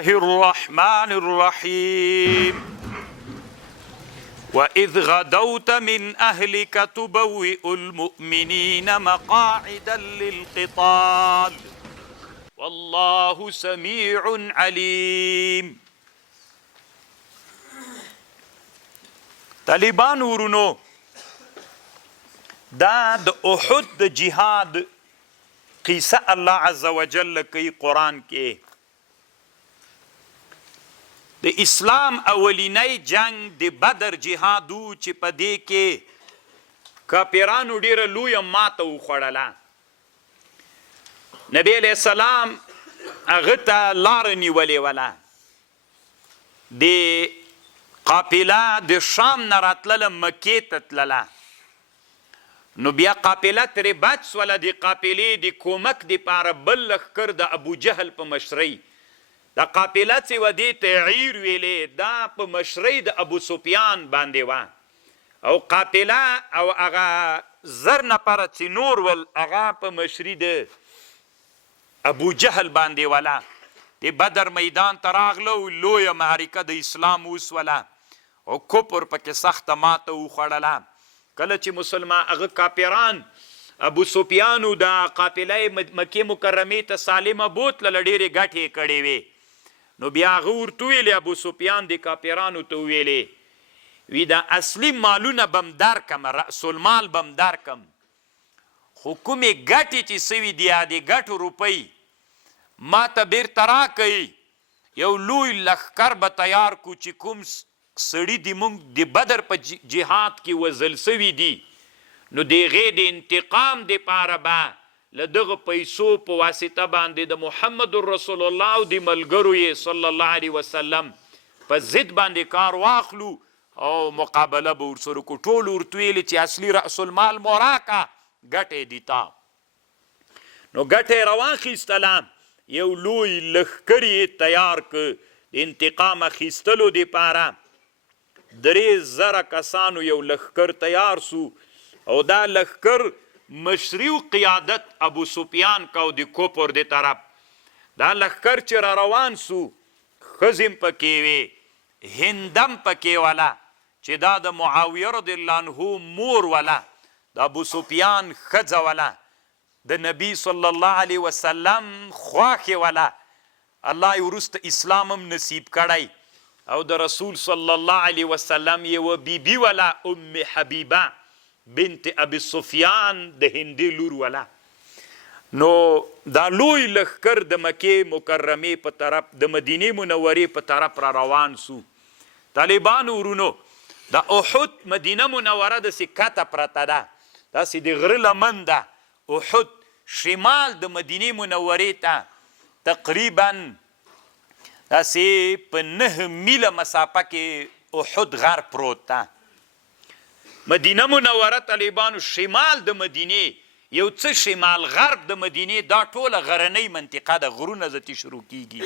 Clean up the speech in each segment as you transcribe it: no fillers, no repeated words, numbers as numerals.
الله الرحمن الرحيم وإذ غدوت من أهلك تبوئ المؤمنين مقاعد للقتال والله سميع عليم. طالبان ورونو دا د احد د جهاد قصه الله عز وجل کوي قرآن کې. د اسلام اولینی جنگ د بدر جهادو چې په دې کې کافرانو ډیره لویه ماته وخوړله. نبی علیه السلام هغه ته لاره نیولې وله. د قافله د شام نه راتلله مکې ته تلله، نو بیا قافله ترې بچ سوله. د قافلې د کومک دپاره بل لښکر د ابو جهل په مشرۍ دا قافله چې و دې ته عیر ویلې، دا په مشرۍ د ابو سفیان باندې وه، او قافله او هغه زر نفره چې نور ول هغه په مشري د ابو جهل باندې وله. د بدر میدان ته راغله، لویه معرکه د اسلام وسوله او کفر پکې سخته ماته وخوړله. کله چې مسلمان هغه کافران ابو سفیانو د قافله مکې مکرمې ته سالمه بوتله، ډېرې ګټې کړې وې. نو بیا هغه ورته ویلې، ابو سفیان د کافرانو ته ویلې، وی دا اصلي مالونه بم درکم، رأس المال بم درکم، خو کومې ګټې چې سوي دي د ګټو روپۍ ما ته بیرته راکوي. یو لوی لښکر به تیار کو چې کوم سړي د موږ د بدر په جهاد کې وژل سوي دي، نو د هغې د انتقام دپاره به له دغه پیسو په واسطه باندې د محمد رسول الله او د ملګرو یې صلی الله علیه وسلم په ضد باندې کار واخلو او مقابله به ورسره کو. ټول ورته ویلې چې اصلي رأس المال مو راکه، ګټې دي تا. نو ګټې راواخیستله، یو لوی لښکر یې تیار که د انتقام اخیستلو دپاره. 3,000 کسانو یو لښکر تیار سو، او دا لښکر مشري و قیادت ابو سفیان کو د کفر د طرف. دا لښکر چې را روان سو، ښځې پکې وې، هندم پکې وله چې دا د معاویه رضی الله عنه مور وله، د ابو سفیان ښځه وله، د نبی صلی الله علیه وسلم خواښې وله. الله یې وروسته اسلام هم نصیب کړی، او د رسول صلی الله علیه وسلم یوه بیبي وله، ام حبیبه بنت ابي سفیان د هندي لور وله. نو دا لوی لښکر د مکې مکرمې په طرف، د مدینې منورې په طرف را روان سو. طالبانو ورونو، د احد مدینه منوره داسې کته پرته ده، داسې د غره لمن ده. احد شمال د مدینې منورې ته تقریبا داسې په 9 میله مسافه کې احد غر پروت ده. مدینه منوره طالبانو شمال د مدینې، یو څه شمال غرب د مدینې، دا ټوله غرنۍ منطقه ده، غرونه ځتې شروع کیږي.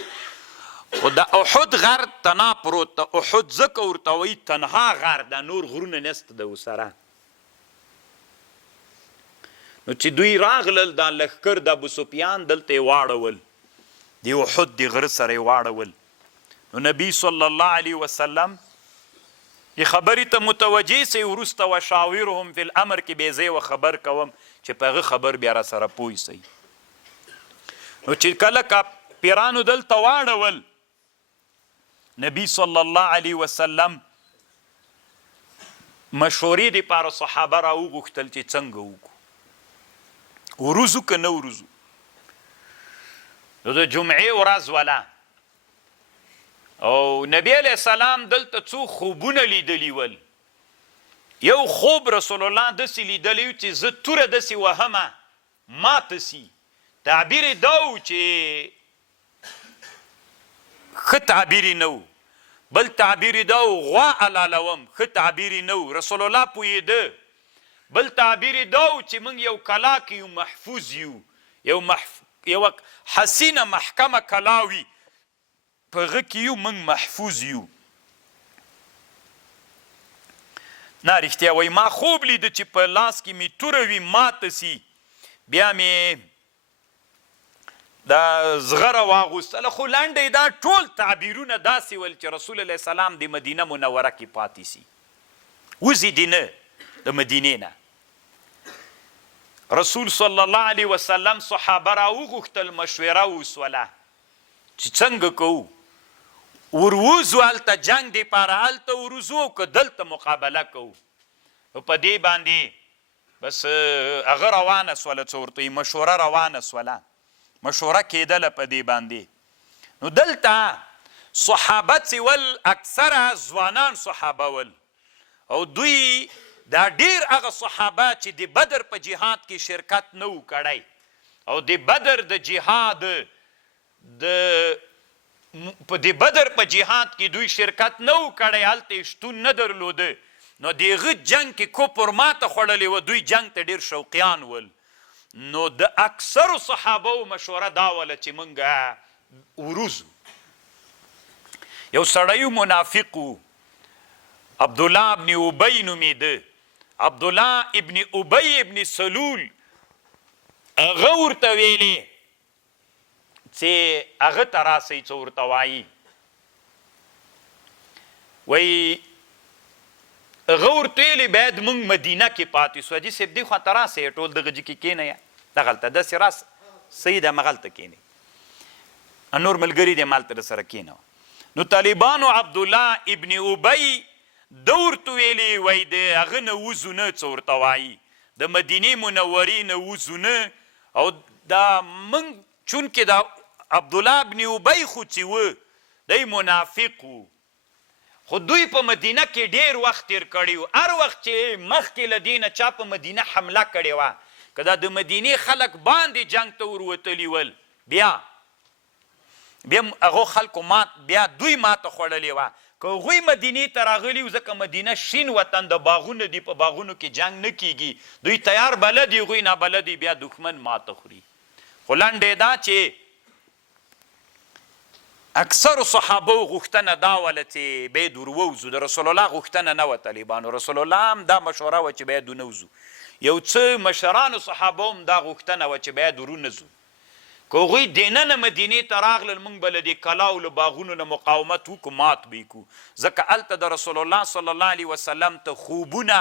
خو د احد غر تنا پروت ده. احد ځکه ورته وایي تنها غر ده، نور غرونه نسته ده ورسره. نو چې دوی راغلل، دا لښکر د ابو سفیان دلته یې واړول، د احد د غره سره یې واړول. نو نبی صلی الله علیه وسلم ی خبرې ته متوجه سي، وروسته وشاورهم فی الامر کې به زه خبر کوم چې په هغه خبر بیا را سره پوه سي. نو چې کله کافرانو دلته واړول، نبی صلی الله علیه وسلم مشورې دپاره صحابه را وغوښتل چې څنګه وکړو، وروزو که نه وروزو. نو د جمعې ورځ وله، او نبی علیه السلام دلته څو خوبونه لیدلی ول. یو خوب رسول الله داسې لیدلی و چې زه توره داسې وهمه ماته سي. تعبیر یې دا و چې ښه تعبیر یې نه و، بل تعبیر یې دا و غوا علالوم، ښه تعبیر یې نه و، رسول الله پوهېده. بل تعبیر یې دا و چې موږ یو کلا کې یو محفوظ یو، یو حسینه محکمه کلا وي، په هغه کې یو موږ محفوظ یو. نه رښتیا وایي، ما خوب لیده چې په لاس کې مې توره وي ماته سي، بیا مې دا زغره واغوستله، خو لنډې دا ټول تعبیرونه داسې ول چې رسول الله سلام د مدینه منوره کې پاتې سي، وځي دې نه د مدینې نه. رسول صلی الله علیه وسلم صحابه راوغوښتل، مشوره وسوله چې څنګه کوو، وروځو هلته جنګ دپاره هلته وروځو که دلته مقابله کوو. نو په دې باندې بس هغه روانه سوله، څه ورته مشوره روانه سوله، مشوره کېدله په دې باندې. نو دلته صحابه چې ول اکثره ځوانان صحابه ول، او دوی دا ډیر هغه صحابه چې د بدر په جهاد کې شرکت نه و کړی، او د بدر د جهاد د بدر په جهاد کې دوی شرکت نه و کړی، هلته شتون نه درلوده. نو د هغه جنګ کې کفر ماته خوړلې وه، دوی جنګ ته ډېر شوقیان ول. نو د اکثرو صحابو مشوره دا وله چې موږ وروځو. یو سړی منافق و، عبدالله ابن ابی نومېده، عبدالله ابن ابی ابن سلول. هغه ورته ویلې چې هغه ته راسئ، څه ورته وایي، وایي هغه ورته ویلې باید موږ مدینه کې پاتې سو. حاجي صاحب دې خواته راسئ، ټول دغه ځای کې کښېنئ، دغلته داسې راس صحیح ده، همغلته کښېنئ، نور ملګري دې مالته درسره کښېنوه. نو طالبانو عبدالله ابن ابی ده ورته ویلې، وایي د هغه نه وځو نه، څه ورته وایي، د مدینې منورې نه وځو نه. او دا موږ چونکې دا عبدالله ابن ابی خو چې و دی منافق و، خو دوی په مدینه کې ډېر وخت تیر کړی و. هر وخت چې مخکې له دې نه چا په مدینه حمله کړې وه، که دا د مدینې خلک باندې جنګ ته وروتلي ول، بیا هغو خلکو بیا دوی ماته خوړلې وه. که هغوی مدینې ته راغلي وو، ځکه مدینه شین وطن د باغونه دي، په باغونو کې جنګ نه کیږي، دوی تیار بلدي، هغوی نابلدي، بیا دښمن ماته خوري. خو لنډې دا چې اکثرو صحابو غوښتنه دا وله چې باید ورووځو، د رسول الله غوښتنه نه وه طالبانو، رسول الله هم دا مشوره وه چې باید ونوځو. یو څه مشرانو صحابو هم دا غوښتنه وه چې باید ورونځو. که هغوی دننه مدینې ته راغلل، موږ به له دې کلاو له باغونو نه مقاومت وکړو، مات به یې کړو، ځکه هلته د رسول الله صلی الله علیه وسلم ته خوبونه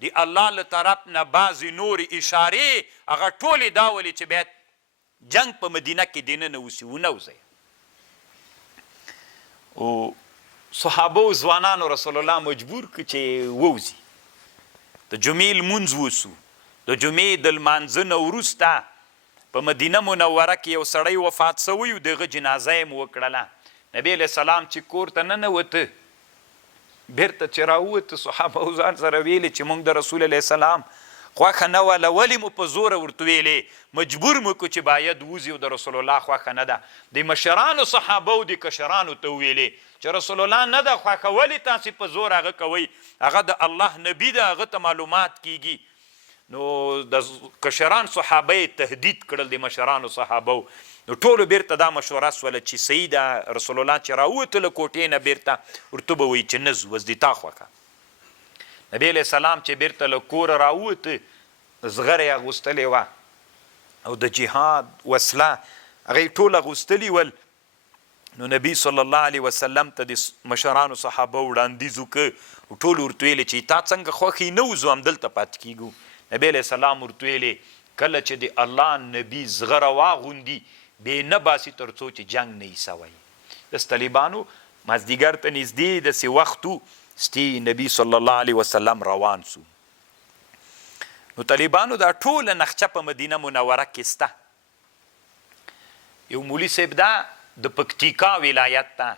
د الله له طرف نه بعضې نورې اشارې هغه ټولې دا ولې چې باید جنګ په مدینه کې دننه وسي، ونوځئ. او صحابو ځوانانو رسول الله مجبور کړ چې ووځي. د جمعې لمونځ وسو، د جمعې د لمانځه نه وروسته په مدینه منوره کې یو سړی وفات سوی و، د هغه جنازه یې مو وکړله. نبی علیه السلام چې کور ته ننوته، بیرته چې راووته، صحابه ځان سره ویلې چې موږ د رسول علیه السلام خوښه نه وله، ولې مو په زوره ورته ویلې، مجبور مو کړو چې باید ووځي، او د رسول الله خوښه نه ده. د مشرانو صحابو د کشرانو ته ویلې چې رسول الله نه ده خوښه، ولې تاسې په زور هغه کوئ، هغه د الله نبي ده، هغه ته معلومات کیږي. نو د کشران صحابه یې تهدید کړل، د مشرانو صحابو. نو ټولو بیرته دا مشوره سوله چې صحیح ده، رسول الله چې راووته له کوټې نه بیرته، ورته به وایي چې نه ځو، وس دې تا خوښه. نبی علیه السلام چې بیرته له کوره راووته، زغره یې اغوستلې وه، او د جهاد وسله هغه یې ټول اغوستلي ول. نو نبی صلی الله علیه وسلم ته د مشرانو صحابه وړاندیز وکړ، ټول ورته ویلې چې تا څنګه خوښې نه وځو، همدلته پاتې کېږو. نبی علیه السلام ورته ویلې کله چې د الله نبي زغره واغوندي، بې نه باسي تر څو چې جنګ نه یې سوی. دس طالبانو مازدیګر ته نږدې داسې وخت و، ستی نبی صلی الله علیه وسلم روان سو. نو طالبانو دا ټوله نقشه په مدینه منوره کې سته. یو مولي صاحب دا د پکتیکا ولایت ته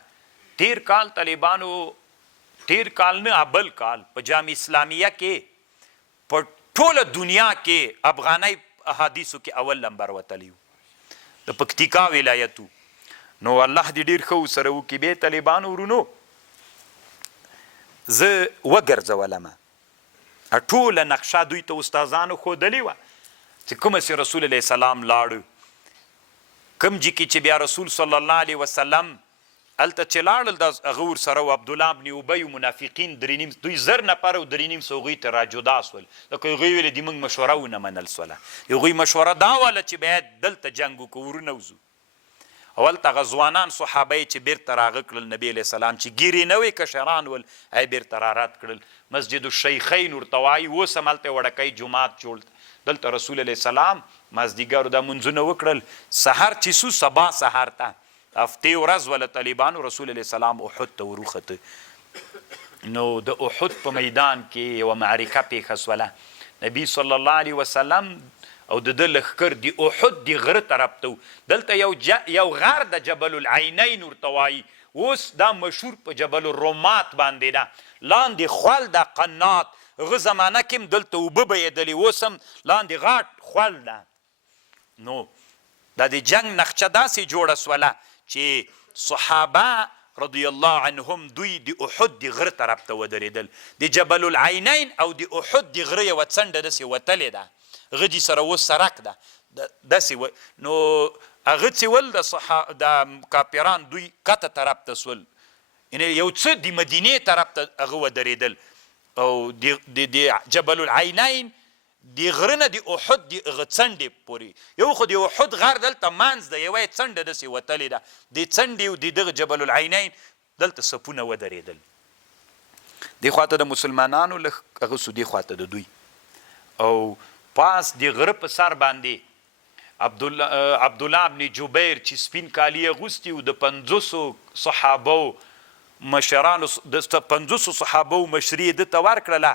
تیر کال طالبانو، تیر کال نه بل کال، په جامع اسلامیه کې په ټوله دنیا کې افغاني احادیثو کې اول نمبر وتلی و، د پکتیکا ولایتو. نو الله دې ډېر ښه ورسره وکړي. بیا طالبانو ورونو زه وګرځولمه، ټوله نقشه دوی ته استادانو ښودلې وه چې کومه چې رسول علیه السلام لاړو، کوم ځای کې چې بیا رسول صلی الله علیه وسلم هلته چې لاړل، دا هغه ورسره و عبدالله ابن ابی منافقین دوی 1000 نفر او 350 هغوی ته راجدا سول. لکه هغوی ویلې د موږ مشوره ونه منل سوله. هغوی مشوره دا وله چې باید دلته جنګ وکړو، ورنوځو. اولته غزوانان صحابه چې بیرته راغه کړل نبی علیه السلام چې ګیرې نه وی کشران ول ای بیرته رارات کړل مسجد الشیخین ورته وایي اوس هم هلته وړکی جومات جوړ دلته رسول علیه السلام مازدیګر دا منځونه وکړل سحر چې سو سبا سحر ته هفتې ورځ وله طالبانو رسول علیه السلام احد ته وروخته نو د احد په میدان کې یوه معرکه پیښه سوله نبی صلی الله علیه وسلم او د ده لښکر د احد د غره طرف ته دلته یو غار د جبل العینین ورته وایي اوس دا مشهور په جبل الرومات باندې ده لاندې خول د قنات هغه زمانه کې هم دلته اوبه بهیدلې اوس هم لاندې غاټ خول ده نو دا د جنگ نقشه داسې جوړه سوله چې صحابه رضی الله عنهم دوی د احد د غره طرف ته ودرېدل د جبل العینین او د احد د غره یوه څنډه داسې وتلې ده غدي سره اوس سرک ده داسې نو هغه چې ول د کاپیران دوی کته طرف ته سول یعنې یو څه د مدینې طرف ته هغه ودرېدل او د جبل العینین د غره نه د احد د هغه څنډې پورې یو خو د احد غر دلته منځ ده یوه یې څنډه داسې وتلې ده د څنډې او د دغه جبل العینین دلته صفونه ودرېدل دې خواته د مسلمانانو هغه سو دې خواته د دوی او پاس د غره په سر باندې عبدالله ابن جبیر چې سپین کالي اغوستي و د 50 صحابو مشرانو د 50 صحابو مشري ده ته ورکړله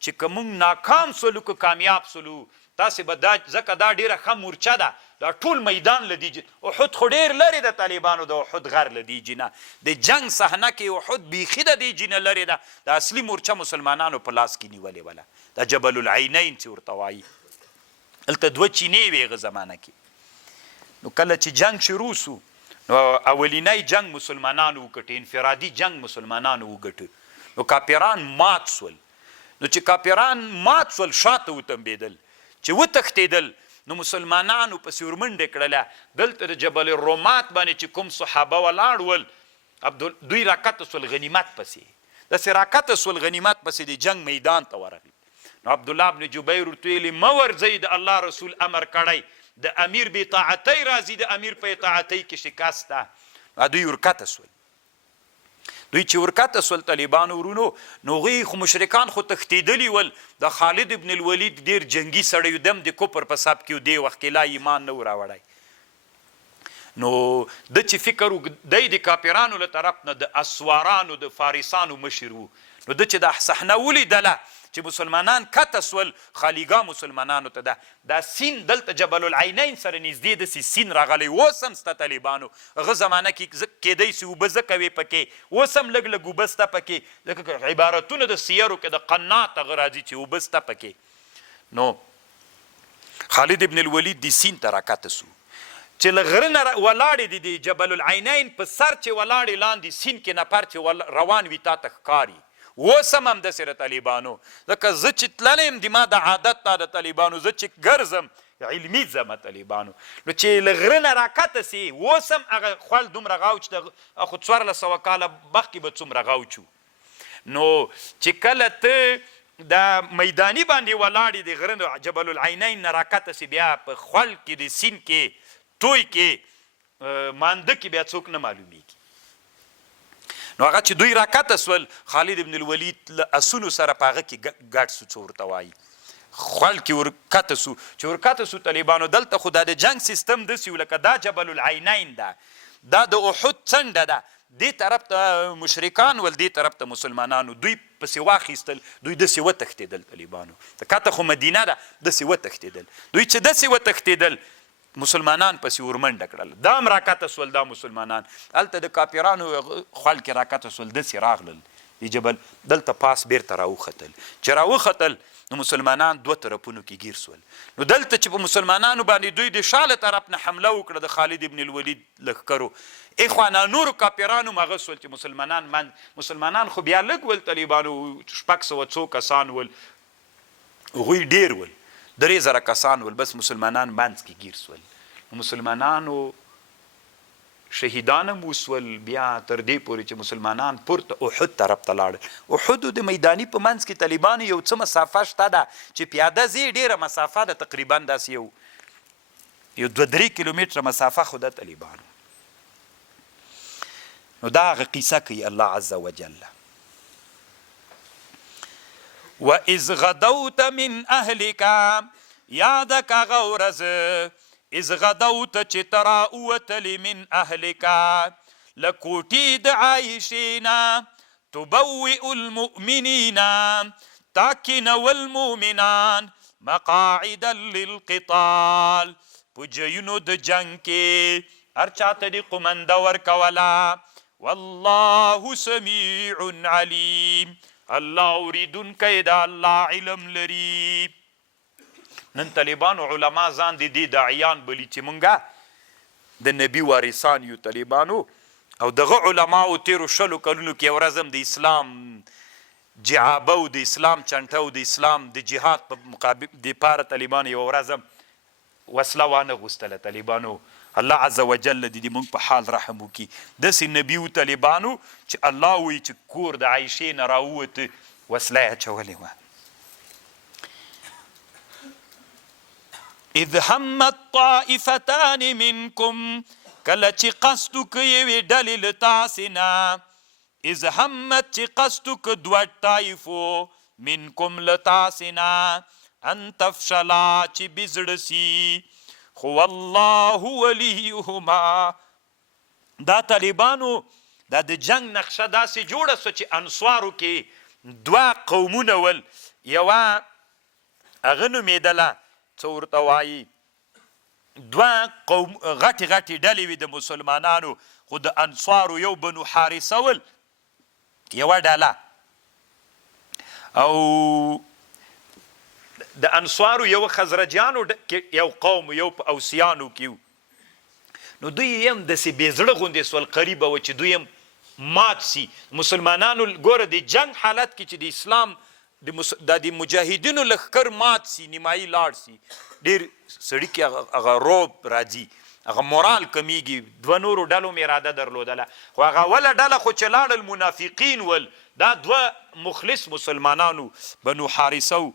چې که موږ ناکام سولو که کامیاب سولو تاسې به دا ځکه دا ډېره ښه مورچه ده دا ټول میدان له دې احد خو ډېر لرې د طالبانو د احد غر له دې جینه د جنگ صحنه کې احد بیخي د دې جینه لرې ده د اصلي مورچه مسلمانانو په لاس کې نیولې وله دا جبل العینین چې ورته وایي هلته دوه چینې وې هغه زمانه کې نو کله چې جنگ شروع سو نو اولینی جنگ مسلمانانو وګټه انفرادي جنگ مسلمانانو وګټه نو کاپیران مات سول نو چې کاپیران مات سول شاته وتمبېدل چې وتښتېدل نو مسلمانانو پسې ورمنډې کړله دلته د جبل الرومات باندې چې کوم صحابه ولاړ ول دوی راکته سول غنیمت پسې داسې راکته سول غنیمت پسې د جنگ میدان ته ورغلي نو عبدالله ابن جبیر ورته ویلي مه ورځئ د الله رسول امر کړی د امیر بې اطاعتۍ راځي د امیر په اطاعتۍ کې شکست ده دوی ورکته سول دوی چې ورکته سول طالبانو ورونو نو هغوی خو مشرکان خو تښتېدلي ول د خالد ابن الولید ډېر جنګي سړی دم د کفر په سب کې دې وخت کې لا ایمان نه و راوړی نو ده چې فکر دی د کاپیرانو له طرف نه د اسوارانو د فارسانو مشر و نو ده چې دا صحنه ولیدله چې مسلمانان کته سول خالیګاه مسلمانانو ته ده دا سین دلته جبل العینین سره نږدې داسې سین راغلی اوس هم سته طالبانو هغه زمانه کې کیدی سي اوبه ځکه وې پکې اوس هم لږ لږ اوبه سته پکې لکه عبارتونه د سیرو کې د قنات هغه راځي چې اوبه سته پکې نو خالد ابن الولید د سین ته راکته سو چې له غره نه ولاړې دي د جبل العینین په سر چې ولاړې لاندې سین کې نفر چې روان وي تا ته ښکاري اوس هم همداسې د طالبانو ځکه زه چې تللی یم د ما د عادت دا د طالبانو زه چې ګرځم علمي ځمه طالبانو نو چې له غره نه راکته سي اوس هم هغه خول دومره غوچ د خو 1400 کاله مخکې به څومره غوچ و نو چې کله ته د میداني باندې ولاړې د غره جبل العینین نه راکته سي بیا په خول کې د سین کې توی کې مانده کې بیا څوک نه معلومیږي نو هغه چې دوی راکته سول خالد ابن الولید له اسونو سره په هغه کې ګډ سو څه ورته وایي خول کې ورکته سو چې ورکته سو طالبانو دلته خو دا د جنگ سیستم داسې و لکه دا جبل العینین ده دا د احد څنډه ده دې طرف ته مشرکان ول دې طرف ته مسلمانانو دوی پسې واخیستل دوی داسې وتښتېدل طالبانو کته خو مدینه ده داسې وتښتېدل دوی چې داسې وتښتېدل مسلمانان پسې ورمنډه کړل دا هم راکته سول دا مسلمانان هلته د کاپیرانو خول کې راکته سول داسې راغلل د جبل دلته پاس بیرته راوختل چې راوختل نو مسلمانان دوه طرفونو کې گیر سول نو دلته چې په مسلمانانو باندې دوی د شاله طرف نه حمله وکړه د خالد ابن الولید لښکرو اخوانا نورو کاپیرانو مغه سول چې مسلمانان خو بیا لږ ول طالبانو 600 کسان ول هغوی ډېر ول 3000 کسان ول بس مسلمانان منځ کې گیر سول مسلمانانو شهیدان هم وسول بیا تر دې پورې چې مسلمانان پورته احد طرف ته لاړل احد د میداني په منځ کې طالبانو یو څه مسافه شته ده چې پیاده ځي ډېره مسافه ده تقریبا داسې یو 2-3 کیلومتره مسافه خو ده طالبانو نو دا هغه قیصه کوي الله عز وجل. وَإِذْ غَدَوْتَ مِنْ أَهْلِكَ یاد کا هغه ورځ اذ غدوت چې ته راووتلې من اهلک له کوټې د عایشې نه تبوئ المؤمنین تا کینول مؤمنان مقاعد للقتال په ځایونو د جنګ کې هر چاته دې قمنده ورکوله. والله سمیع علیم الله اوریدونکی د الله علم لري. نن طالبانو علما ځان دي دې داعیان بولي چې مونږه د نبي وارثان یو طالبانو او دغه علماو تیرو شلو کلونو کې یو ورځ هم د اسلام جعابه او د اسلام چنټه او د اسلام د جهاد په مقابل دپاره طالبانو یو ورځ هم وسله وانه غوستله. طالبانو الله عز وجل دې موږ په حال رحم وکړي. داسې نبي و طالبانو چې الله وایي چې کور د عایشې نه راووته وسله یې اچولې وه. اذ همت طائفتان منکم کله چې قصد وکړي یوې ډلې له تاسې نه اذ همت چې قصد وکړه دوه طایفو منکم له تاسې نه ان تفشلا چې بزړه سي خو والله ولیهما. دا طالبانو دا د جنگ نقشه داسې جوړه سوه چې انصارو کې دوه قومونه ول. یوه هغه نومېدله څه ورته وایي دوه غټې غټې ډلې وي د مسلمانانو خو د انصارو یو بنو حارثه ول یوه ډله او د انصارو یو خزرجیانو یو قوم یو په اوسیانو کې نو دوی هم داسې بېزړه غوندې سول قریبه وه چې دوی هم مات سي. مسلمانانو ګوره د جنگ حالت کې چې د اسلام د مجاهدینو لښکر مات سي نیمایي لاړ سي ډېر سړي کې هغه روب راځي هغه مورال کمیږي. دوه نورو ډلو مې اراده درلودله خو هغه اوله ډله خو چې لاړل منافقین ول دا دوه مخلص مسلمانانو بنو حارثه و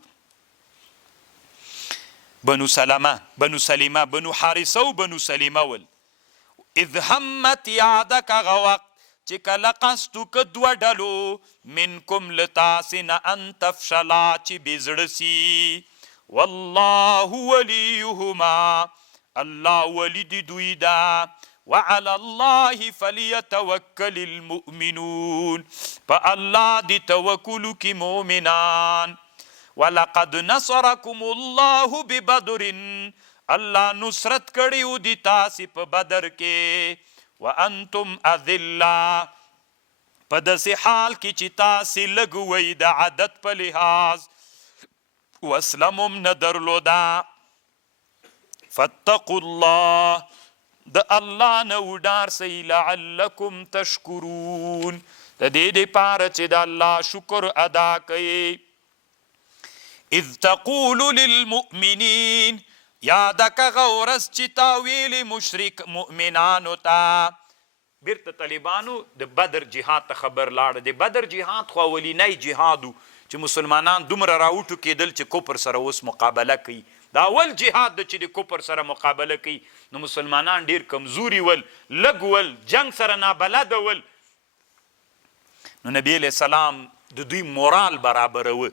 بنو سلیمه بنو حارثه و بنو سلیمه ول. اذ همت یادک هغه وقت چې کله قصد وکړه دوه ډلو منکم له تاسې نه ان تفشلا چې بېزړه سي والله ولیهما الله ولی د دوی ده وعلى الله فلیتوکل المؤمنون په الله د توکل کې مؤمنان. ولقد نصرکم الله ببدر الله نصرت کړی و د تاسې په بدر کې وانتم اذله په داسې حال کې چې تاسې لږ وئ د عدد په لحاظ وسله مو نه درلوده. فاتقوا الله د الله نه وډار سئ لعلکم تشکرون د دې دپاره چې د الله شکر ادا کوئ. اذ تقول للمؤمنین یاده که هغه ورځ چې تا ویلې مشرک مؤمنانو ته. بیرته طالبانو د بدر جهاد ته خبر لاړه. د بدر جهاد خو اولینی جهاد و چې مسلمانان دومره راوټو کېدل چې کفر سره اوس مقابله کوي. دا اول جهاد د چې د کفر سره مقابله کوي نو مسلمانان ډیر کمزوري ول لږ ول جنگ سره نابلده ول. نو نبی علیه السلام د دوی مورال برابروه.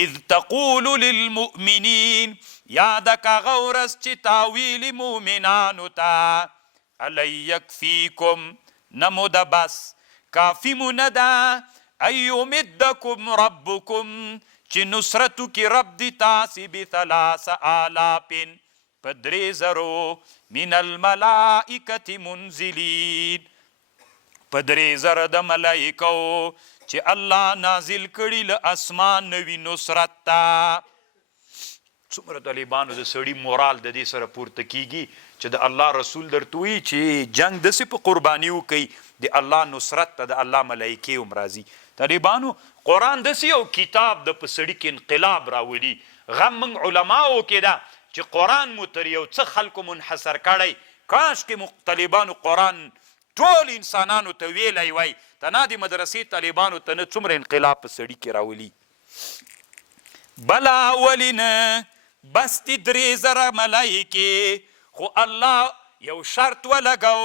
اذ تقول للمؤمنین یاده که هغه ورځ چې تا ویلي مؤمنانو ته الی یکفیکم نه مو ده بس کافي مو نه ده ان یمدکم ربکم چې نصرت وکړي رب د تاسې بثلاث آلاف په 3,000 من الملائکة منزلین په 3,000 د ملائکو چې الله نازل کړي له اسمان نوي نصرت ته. څومره طالبانو د سړي مورال د دې سره پورته کیږي چې د الله رسول درته وایي چې جنگ داسې په قرباني وکوئ د الله نصرت ته د الله ملایکې هم راځي. طالبانو قرآن داسې یو کتاب د په سړي کې انقلاب راولي. غم موږ علماو کې ده چې قرآن مو تر یو څه خلکو منحصر کړی. کاشکې مو طالبانو قرآن ټول انسانانو ته ویلی وای تنا د مدرسې طالبانو ته نه څومره انقلاب په سړي کې راولي. بله اولینه بس د 3,000 ملایکې خو الله یو شرط ولګو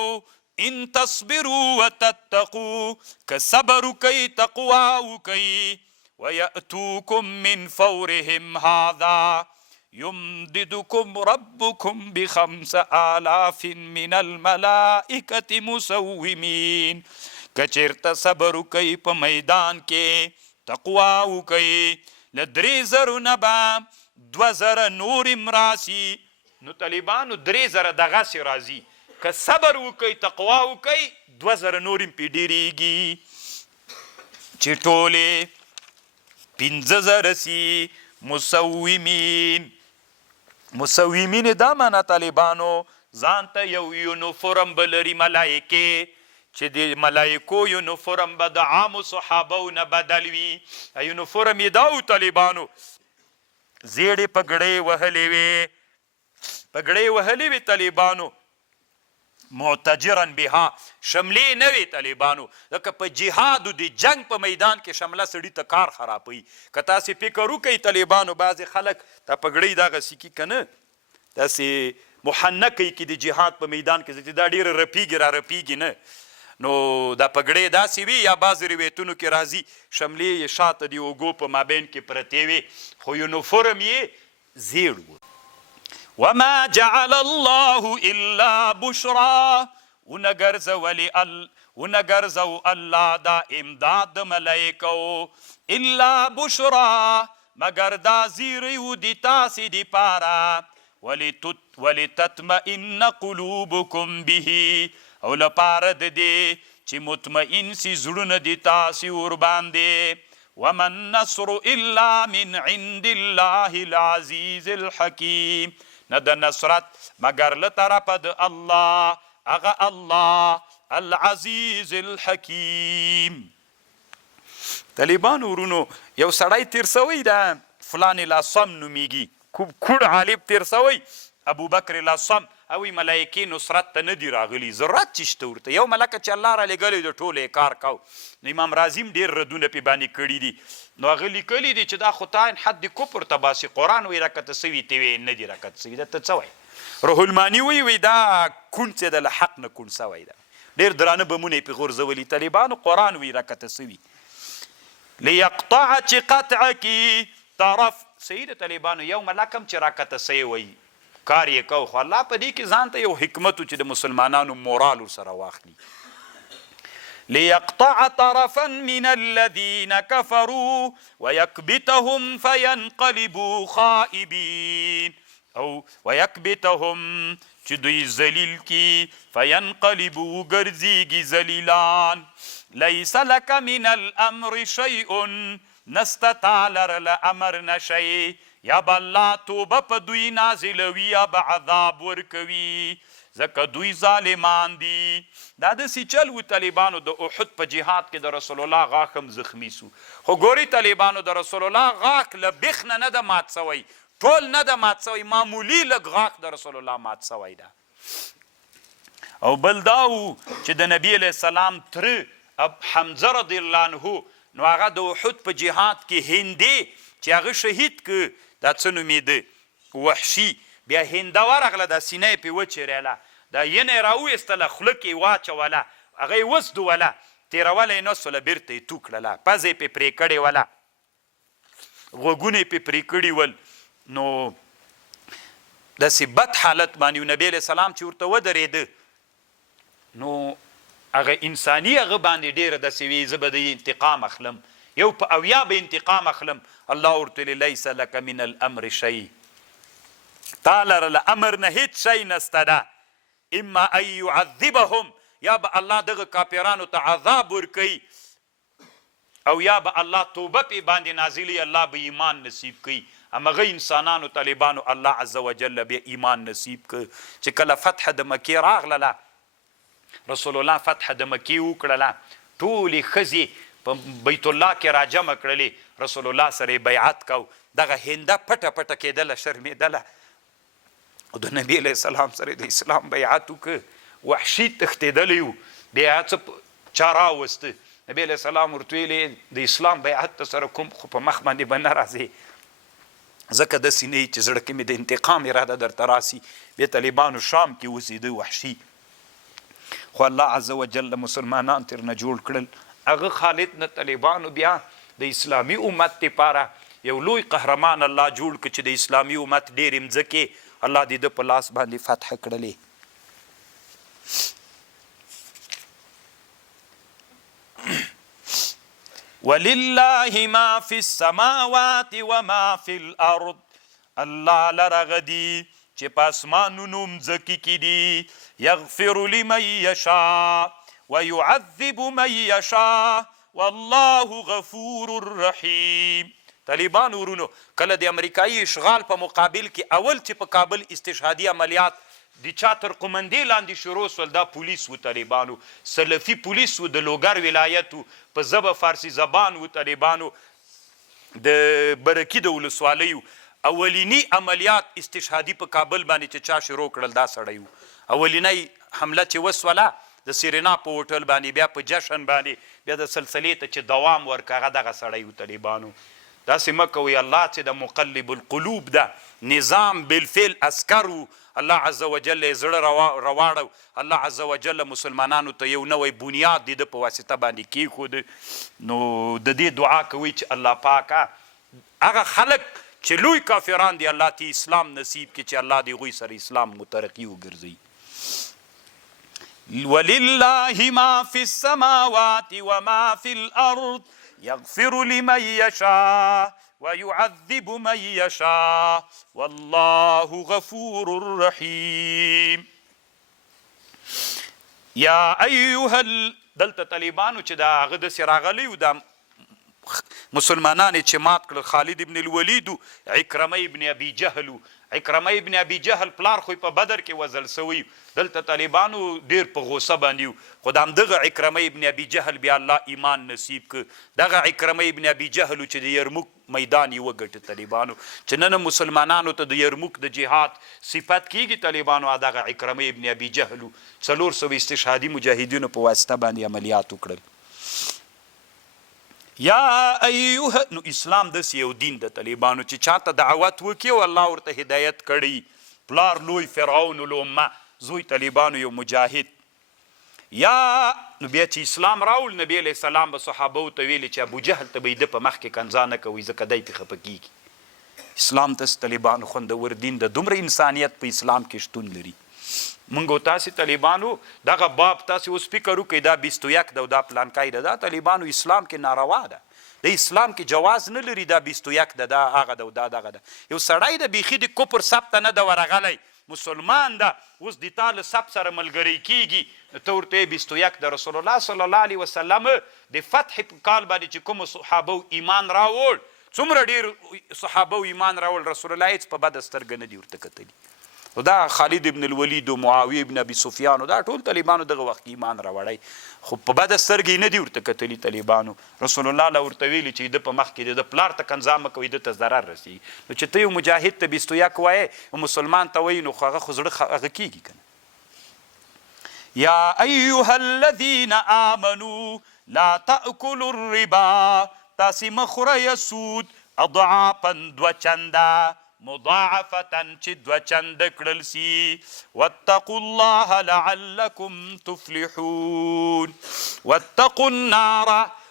ان تصبروا وتتقوا که صبر وکئ تقوا وکئ ويأتوكم من فورهم هذا يمددكم ربكم ب5000 من الملائكة مسومين که چیرته صبر وکئ په میدان کې تقوا وکئ له 3000 نه به 2000 نور راسي نو طالبانو 3000 دغسې راځي که صبر وکئ تقوا وکئ 2000 نور پې ډېرېږي چې ټولې 5000 سي مسومین دا معنا طالبانو ځان ته یو یونیفورم به لري ملایکې چې د ملایکو یونیفورم به د عامو صحابو نه بدل وي یونیفورم یې دا و طالبانو زیړې پګړۍ وهلې وې طالبانو معتجرا بها شملې نه وې طالبانو ځکه په جهاد د جنگ په میدان کې شمله سړي ته کار خرابوي که تاسې فکر وکئ طالبانو بعضې خلک دا پګړۍ دغسې کي که نه داسې محنکۍ کې د جهاد په میدان کې دا ډېره رپیږي را رپیږي نه نو دا پګړۍ داسې وي یا بعضې روایتونو کې راځي شملې یې شاته د اوږو په مابین کې پرتې وې خو یونیفورم یې زیړ و وما جعل الله الا بشرا ونګرځو الله دا امداد د ملایکو الا بشرا مگر دا زیری و د تاسې دپاره ولتطمئن قلوبکم به او لپاره د دې چې مطمئن سي زړونه د تاسې ورباندې وما النصر الا من عند الله العزیز الحکیم نه د نصرت مگر له طرفه د الله هغه الله العزیز الحکیم طالبانو ورونو یو سړی تیر سوی ده فلان لازم نومیږي کوڼ عالم تیر سوی ابوبکر لازم اوی ملایکې نصرت ته نه دي راغلي ضرورت چې شته ورته یو ملکه چې الله را لېږلی د ټولو یې کار کو نو امام راضیم ډېر ردونه پې باندې کړي دي نو هغه لیکلي دي چې دا خو تا حد کفر ته باسي قرآن وایي راکته سوي ته وایي نه دي راکته سوي ده ته څه وایي روح الماني وایي دا کوڼ چې ده له حق نه کوڼ سوی ده ډېر درانه بمونه یې پې غورځولي طالبانو قرآن وایي راکته سوي لیقطع چې قطعه کي طرف صحیح ده طالبانو یو ملک هم چې راکته سوی وایي کار یې کو خو الله په دې کې ځان ته یو حکمت چې د مسلمانانو مورال ورسره واخلي لیقطع طرفا من الذین کفروا ویکبتهم فینقلبوا خائبین او ویکبتهم چې دوی ذلیل کی فینقلبوا ګرځېږي ذلیلان لیس لک من الامر شیء نسته تا لره امر نه شی یا به الله توبه په دوی نازلوي یا به عذاب ورکوي ځکه دوی ظالمان دي دا داسې چل و طالبانو د احد په جهاد کې د رسول الله غاښ هم زخمي سو خو ګوري طالبانو د رسول الله غاښ له بیخ نه نه ده مات سوی ټول نه ده مات سوی معمولي لږ غاښ د رسول الله مات سوی ده او بل دا و چې د نبي علیه السلام تره حمزه رضی الله عنه نو هغه د احد په جهاد کې هندي چې هغه شهید که دا څه نومېده وحشي بیا هنده ورغله دا سینه یې پې وچېرېله دا ینه یې راویستله خوله کې یې واچوله هغه یې وسدوله تېروله یې نسوله بیرته یې تو کړله پزه یې پې پرې کړې وله غوږونه یې پې پرې کړي ول نو داسې بد حالت باندې نبي علیه السلام چې ورته ودرېده نو هغه انساني هغه باندې ډېره داسې وي زه به د انتقام اخلم یو په اویا به انتقام اخلم الله ورته ویلي لیس لک من الامر شی تا لره له امر نه هیڅ شی نسته ده اما ان یعذبهم یا به الله دغه کافرانو ته عذاب ورکوي او یا به الله توبه پې باندې نازلي الله به ایمان نصیب کوي همغه انسانانو طالبانو الله عز وجل بیا ایمان نصیب که چې کله فتح د مکې راغلله رسول الله فتح د مکې وکړله ټولې ښځې په بیت الله کې راجمع کړلې رسول الله سره یې بیعت کو دغه هنده پټه پټه کېدله شرمېدله او د نبي علیه السلام سره د اسلام بیعت وکړه وحشي تښتېدلی و بیا څه چا راوسته نبي علیه السلام ورته ویلې د اسلام بیعت ته سره کوم خو په مخ باندې به نه راځې ځکه داسې نه چې زړه کې مې د انتقام اراده درته راسي بیا طالبانو شام کې اوسېده وحشي خو الله عز وجل مسلمانان ترنه جوړ کړل. هغه خالد نه طالبانو بیا د اسلامي امت دپاره یو لوی قهرمان الله جوړ کړ چې د اسلامي امت ډېرې مځکې الله د ده په لاس باندې فتح کړلې. ولله ما فی السماوات وما فی الارض. الله لره هغه دي چې په اسمانونو مځکې کې دي. یغفر لمن یشاء ویعذب من یشاء والله غفور رحیم. طالبان ورونو کله د امریکایي اشغال په مقابل کې اول چې په کابل استشهادي عملیات د چا تر قمندې لاندې شروع سول، دا پولیس و طالبانو، سلفي پولیس و د لوګر ولایت و، په ژبه فارسي زبان و طالبانو، د برکي د ولسوالۍ و. اولینی عملیات استشهادي په کابل باندې چې چا شروع کړل دا سړی و. اولینی حمله چې وسوله د سیرینا په هوټل باندې، بیا په جشن باندې، بیا د سلسلې ته چې دوام ورکړ هغه دغه سړی و طالبانو. داسې مه کوئ، الله چې د مقلب القلوب ده، نظام بالفعل عسکر و، الله عز وجل یې زړه رواړو. الله عز وجل مسلمانانو ته یو نوی بنیاد د ده په واسطه باندې کیښود. نو د دې دعا کوئ چې الله پاکه هغه خلک چې لوی کافران دي الله ته اسلام نصیب کړي، چې الله د هغوی سره اسلام مترقي وګرځوي. ولله ما فی السماوات وما فی الارض یغفر لمن یشاء ویعذب من یشاء والله غفور رحیم. یا ایها دلته طالبانو چې دا هغه داسې راغلی و، دا مسلمانان چې مات کړل خالد ابن الولید، عکرمه ابن ابي جهل. عکرمه ابن ابي جهل پلار خو په بدر کې وژل سوی. دلته طالبانو ډیر په غوسه باندې، خو د همدغه عکرمه ابن ابي جهل بیا الله ایمان نصیب کړ. دغه عکرمه ابن ابي جهل چې د یرموک میدان یې وګټه طالبانو، چې نن مسلمانانو ته د یرموک د جهاد صفت کیږي طالبانو، دغه عکرمه ابن ابي جهل 400 استشهادي مجاهدینو په واسطه باندې عملیات وکړل. یا ایوه، نو اسلام داسې یو دین د طالبانو چې چاته دعوت وکړي او الله ورته هدایت کړي. پلار لوی فرعون الامه، زوی طالبانو یو مجاهد. یا نو بیا چې اسلام راول، نبی علیه السلام به صحابو ته ویلي چې ابو جهل ته به یې ده په مخ کې کنځا نه کوئ ځکه دی پې خفه کېږي. اسلام داسې طالبانو خوندور دین د دومره انسانیت په اسلام کې شتون لري. مونږ او تاسې طالبانو دغه باب تاسې اوس فکر وکړئ، دا 21 ده او دا پلانکای ده، دا طالبانو اسلام کې ناروا ده، د اسلام کې جواز نه لري. دا 21 ده، دا هغه ده او دا دغه ده. یو سړی د بیخي د کفر سب ته نه ده ورغلی، مسلمان ده، اوس د تا له سب سره ملګری کیږي، نو ته ورته 21 د رسول الله صلی الله علیه وسلم د فتح په کال باندې چې کومو صحابو ایمان راوړ، څومره ډېر صحابو ایمان راوړ، رسول الله هېڅ په بده سترګه نه دي ورته کتلي. او دا خالد ابن الولید و معاویه ابن ابي سفیان دا ټول طالبانو دغه وخت کې ایمان راوړی، خو په بده سترګې نه دي ورته کتلي طالبانو. رسول الله له ورته ویلي چې د په مخ کې د پلار ته کنځا مه کوئ، ده ته ضرر رسېږي. نو چې ته یو مجاهد ته 21 وایې او مسلمان ته وایي، نو خو هغه خو زړه هغه کېږي که نه. یا ایها الذین آمنوا لا تأکلوا الربا، تاسې مه خورئ سود، اضعافا 2 چنده، مضاعفتن چې 2 چنده کړل سي. واتقوا الله لعلکم تفلحون. واتقوا النار،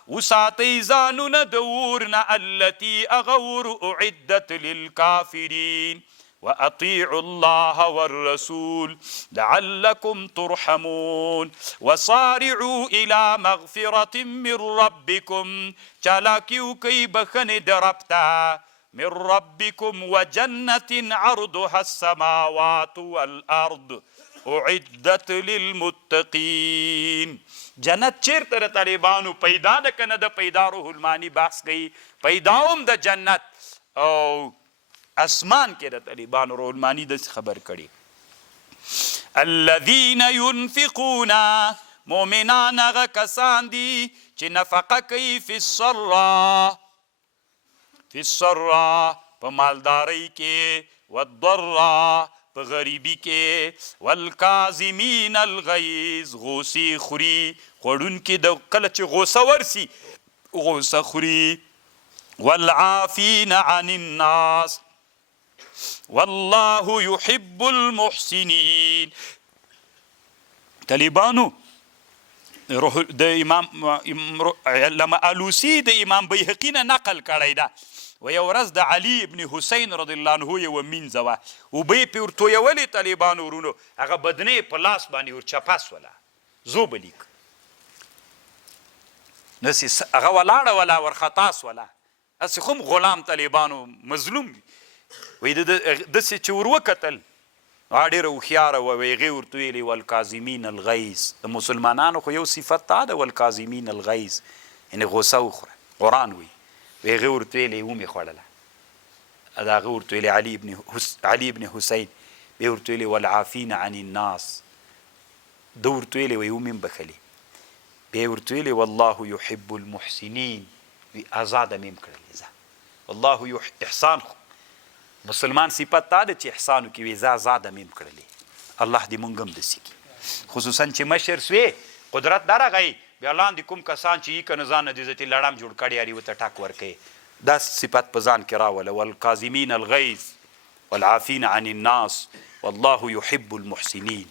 وساتئ ځانونه د اور نه، التي هغه اور اعدت للکافرین. واطیعوا الله والرسول لعلکم ترحمون. وصارعوا الى مغفرة من ربکم، چالاکی وکئ بخنې د رب ته، من ربکم وجنة عرضها السماوات والارض اعدت للمتقین. جنت چیرته د طالبانو پیدا ده که نه ده؟ پیدا روح المانی بحث کوي، پیداوم د جنت او اسمان کې د طالبانو روح المانی داسې خبر کړي. الذین ینفقون، مؤمنان هغه کسان دي چې نفقه کوي، فی السرا په مالدارۍ کې، والضرا په غریبي کې، والکاظمین الغیظ غوسې خوري، خوړونکي د کله چې غوسه ورسي غوسه خوري، والعافین عن الناس والله يحب المحسنین. طالبانو د امام علامه الوسی د امام بیهقي نه نقل کړی ده و یو ورځ د علي ابن حسین رضی الله عنه یوه مینځه وه اوبه یې پرې ورتویولې طالبانو ورونو هغه بدنې په لاس باندې ورچپه سوله زوبه لیک نسې هغه ولاړه وله ورخطا سوله هسې خو هم غلام طالبانو مظلوم وي داسې چې ور وکتل هغه ډېره هوښیاره وه هغې ورته ویلې والکاظمین الغیظ د مسلمانانو خو یو صفت دا ده والکاظمین الغیظ یعنې غوسه وخوره قرآن وایي هغې ورته ویلې ومې خوړله د هغه ورته ویلې علي ابن حسین بیا ورته ویلې والعافین عن الناس ده ورته ویلې وایي ومې بخلې بیا ورته ویلې والله یحب المحسنین وی آزاده مې کړلې زه والله احسان خو مسلمان صفت دا ده چې احسانو کې وي زه آزاده مې کړلې الله دې مونږ هم داسې کړي خصوصا چې مشر سوې قدرت درغی بیا لاندې کوم کسان چې یې که نه ځان نه د عزتي لړم جوړ کړی یاري ورته ټک ورکوي دا صفت په ځان کې راوله والکاظمین الغیظ والعافین عن الناس والله يحب المحسنین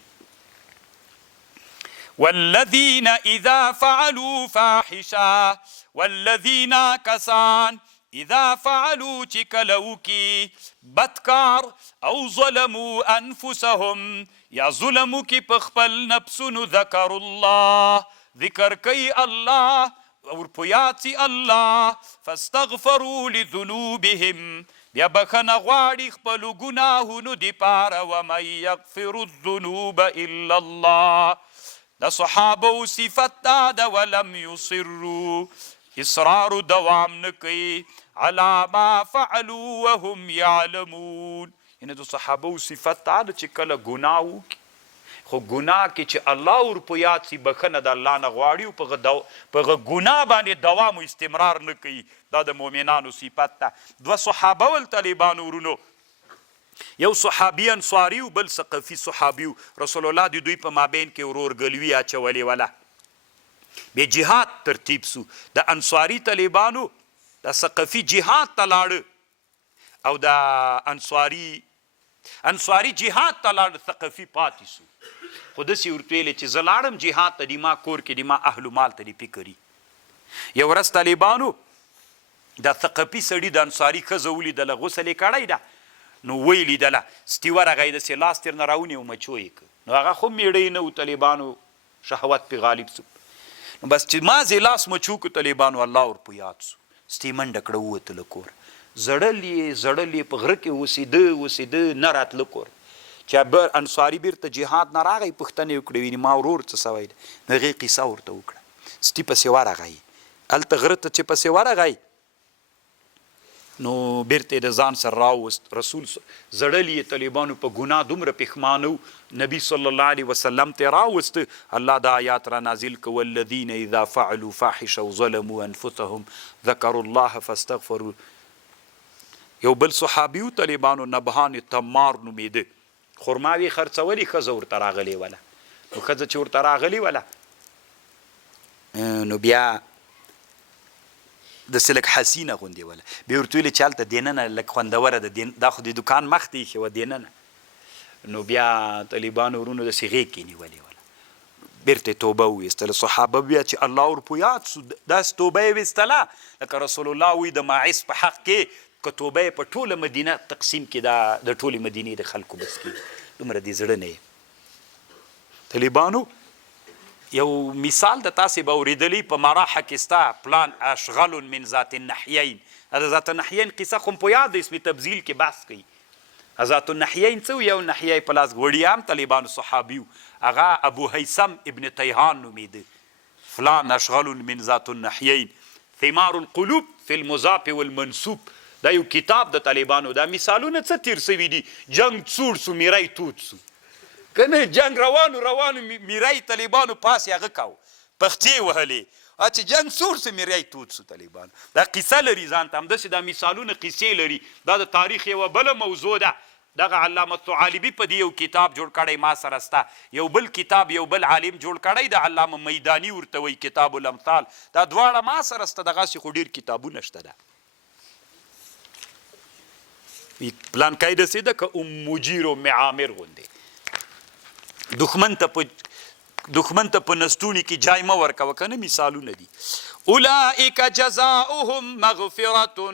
والذین اذا فعلوا فاحشه والذین کسان اذا فعلوا چې کله وکي بدکار او ظلموا انفسهم یا ظلم وکي په خپل نفسونو ذکروا الله ذکر کوي الله ورپو یاد سي الله فاستغفروا لذنوبهم بیا بخنه غواړي خپلو ګناهونو دپاره ومن یغفر الذنوب الا الله د صحابو صفت دا ده ولم یصروا اصرار دوام نه کوي على ما فعلوا وهم يعلمون یعنې د صحابو صفت دا ده چې کله ګناه وکړي خو ګناه کې چې الله ورپو یاد سي بخنه د الله نه غواړي او په هغه ګناه باندې دوام و استمرار نه کوي دا د مؤمنانو صفت ده دوه صحابه ول طالبانو ورونو یو صحابي انصاري و بل ثقفي صحابي رسول الله د دوی په مابین کې ورورګلوي اچولې وله بیا جهاد ترتیب سو د انصاري طالبانو د ثقفي جهاد ته لاړه او د انصاري جهاد ته لاړه ثقفي پاتې سو خو داسې ورته ویلې چې زه لاړم جهاد ته د ما کور کې د ما اهلو مال ته د فکري یو ورځ طالبانو د ثقفي سړي د انصاري ښځه ولیدله غسل یې کړی ده نو ویې لیدله ستي ورغی داسې لاس ترې نه راونیو مچو یې کړ نو هغه خو میړی نه و طالبانو شهوت پې غالب سو نو بس چې ما زې لاس مچو که طالبانو الله ورپو یاد سو ستي منډه کړه ووتله کور زړل یې په غره کې اوسېده نه راتله کور چې انصاري بیرته جهاد نه راغی پوښتنې وکړې ویني ما ورور څه سوی دی نو هغې قیصه ورته وکړه ستي پسې ورغی هلته غره ته چې پسې ورغی نو بیرته د ځان سره راوست رسول زړل یې طالبانو په ګناه دومره پښیمانه و نبي صلی الله علیه وسلم ته راوسته الله دا آیات را نازل که والذین اذا فعلوا فاحشه وظلموا انفسهم ذکروا الله فاستغفروا یو بل صحابي و طالبانو نبهان تمار نومېده خرماوي خرڅولې ښځه ورته راغلې وله نو ښځه چې ورته راغلې وله نو بیا داسې لږ حسینه غوندې وله بیا ورته ویلې چې هلته دننه لږ خوندوره ده دا خو د دکان مخ ته ایښې وه دننه نو بیا طالبانو ورونو داسې غېږ کې نیولې وله بیرته توبه وویستله صحابه بیا چې الله ورپو یاد سو داسې توبه یې ویستله لکه رسول الله وایي د ماعز په حق کې که توبه یې په ټوله مدینه تقسیم کې د ټولې مدینې د خلکو بس کې دومره دې زړه نه یې طالبانو یو مثال د تاسې به اورېدلی په مراحه کې ستا پلان اشغل من ذات النحیین د ذات النحیین قصه خو په یاد د اسم تبذیل کې بحث کوي ذات النحیین څه یو نحیه په لاس وړیا هم طالبانو صحابي هغه ابو هیثم ابن تیهان نومېده فلان اشغل من ذات النحیین ثمار القلوب فی المضاف والمنصوب دا یو کتاب د طالبانو دا مثالونه څه تیر سوي دي جنگ څوړ سو میری توت سو کنه جنگ روانو میری طالبانو پاس هغه کاو پختې وهلې چې جنگ څوړ سو میری توت سو طالبانو دا قصه لري ځان ته همداسې دا مثالونه قصې لري دا د تاریخ یوه بله موضوع ده دغه علامه ثعالبي په دې یو کتاب جوړ کړی ما سره سته یو بل کتاب یو بل عالم جوړ کړی د علامه میداني ورته وایي کتاب الامثال دا دواړه ما سره سته دغسې خو ډېر کتابونه شته ده پلان کای داسې ده که مجیر و معامر غوندې دښمن ته په دښمن ته په نستوني کې جای مه ورکوه که نه مثالونه دي اولئک جزاؤهم مغفرة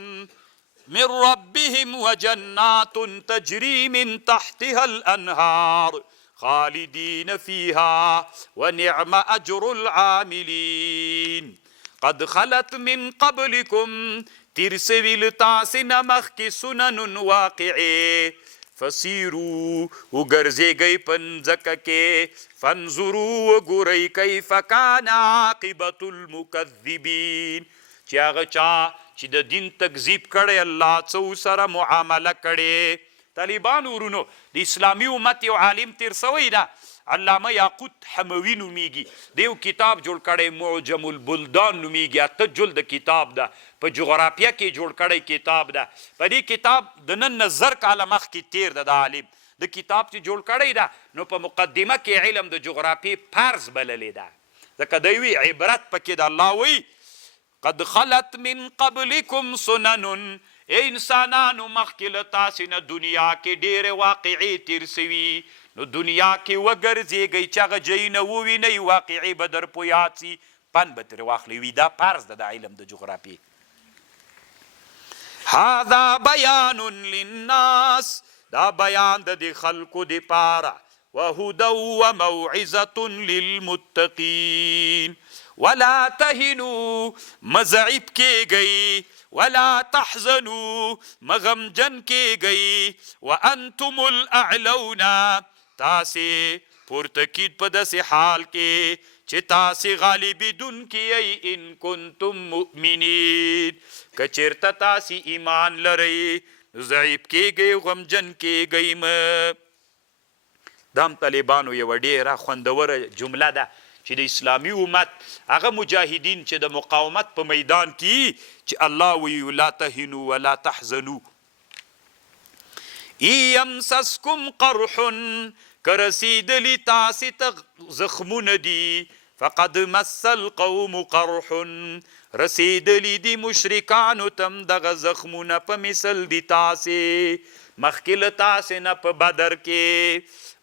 من ربهم وجنات تجري من تحتها الأنهار خالدين فيها ونعم أجر العاملين قد خلت من قبلكم ترسوي لتاسنا مخي سنن واقعه فسیرو وګرځېږئ په مځکه کې فانظروا وګورئ کیف کان عاقبة المکذبین چې هغه چا چې د دین تکذیب کړی الله څه سره معامله کړې طالبانو ورونو د اسلامي امت یو عالم تیر سوی ده علامه یاقوت حموي نومیږي د یو کتاب جوړ کړی معجم البلدان نومیږي 8 جلد کتاب ده په جغرافیه کې جوړ کړی کتاب ده په دې کتاب د نن زر کاله مخکې تیر ده د عالم د کتاب چې جوړ کړی ده نو په مقدمه کې علم د جغرافیې فرض بللی ده ځکه دی وی عبرت پکې د الله وی قد خلت من قبلكم سنن انسانانو مخکې له تاسې نه دنیا کې ډېرې واقعې تیر سوي نو دنیا کې وګرځېږئ چې هغه ځای نه ووینئ واقعې به در په یاد سي پند به ترې واخلئ وي دا فرض ده د علم د جغرافیې هذا بیان للناس دا بیان د دې خلکو دپاره وهدى وموعظة للمتقين ولا تهنوا مزعب کیږئ ولا تحزنوا مغمجن کیږئ وانتم الاعلون تاسې پورته کید په داسې حال کې چې تاسې غالبیدونکي یئ ان کنتم مؤمنین که چېرته تاسې ایمان لرئ نو ضعیف کیږئ غمجن کیږئ مه دا هم طالبانو یوه ډېره خوندوره جمله ده چې د اسلامي امت هغه مجاهدین چې د مقاومت په میدان کې چې الله وی لا تهنوا ولا تحزنوا یمسسکم قرح که رسیدلي تاسې ته زخمونه دي فقد مس القوم قرح رسیدلي دي مشرکانو تم دغه زخمونه په مثل دي تاسې مخکې له تاسې نه په بدر کې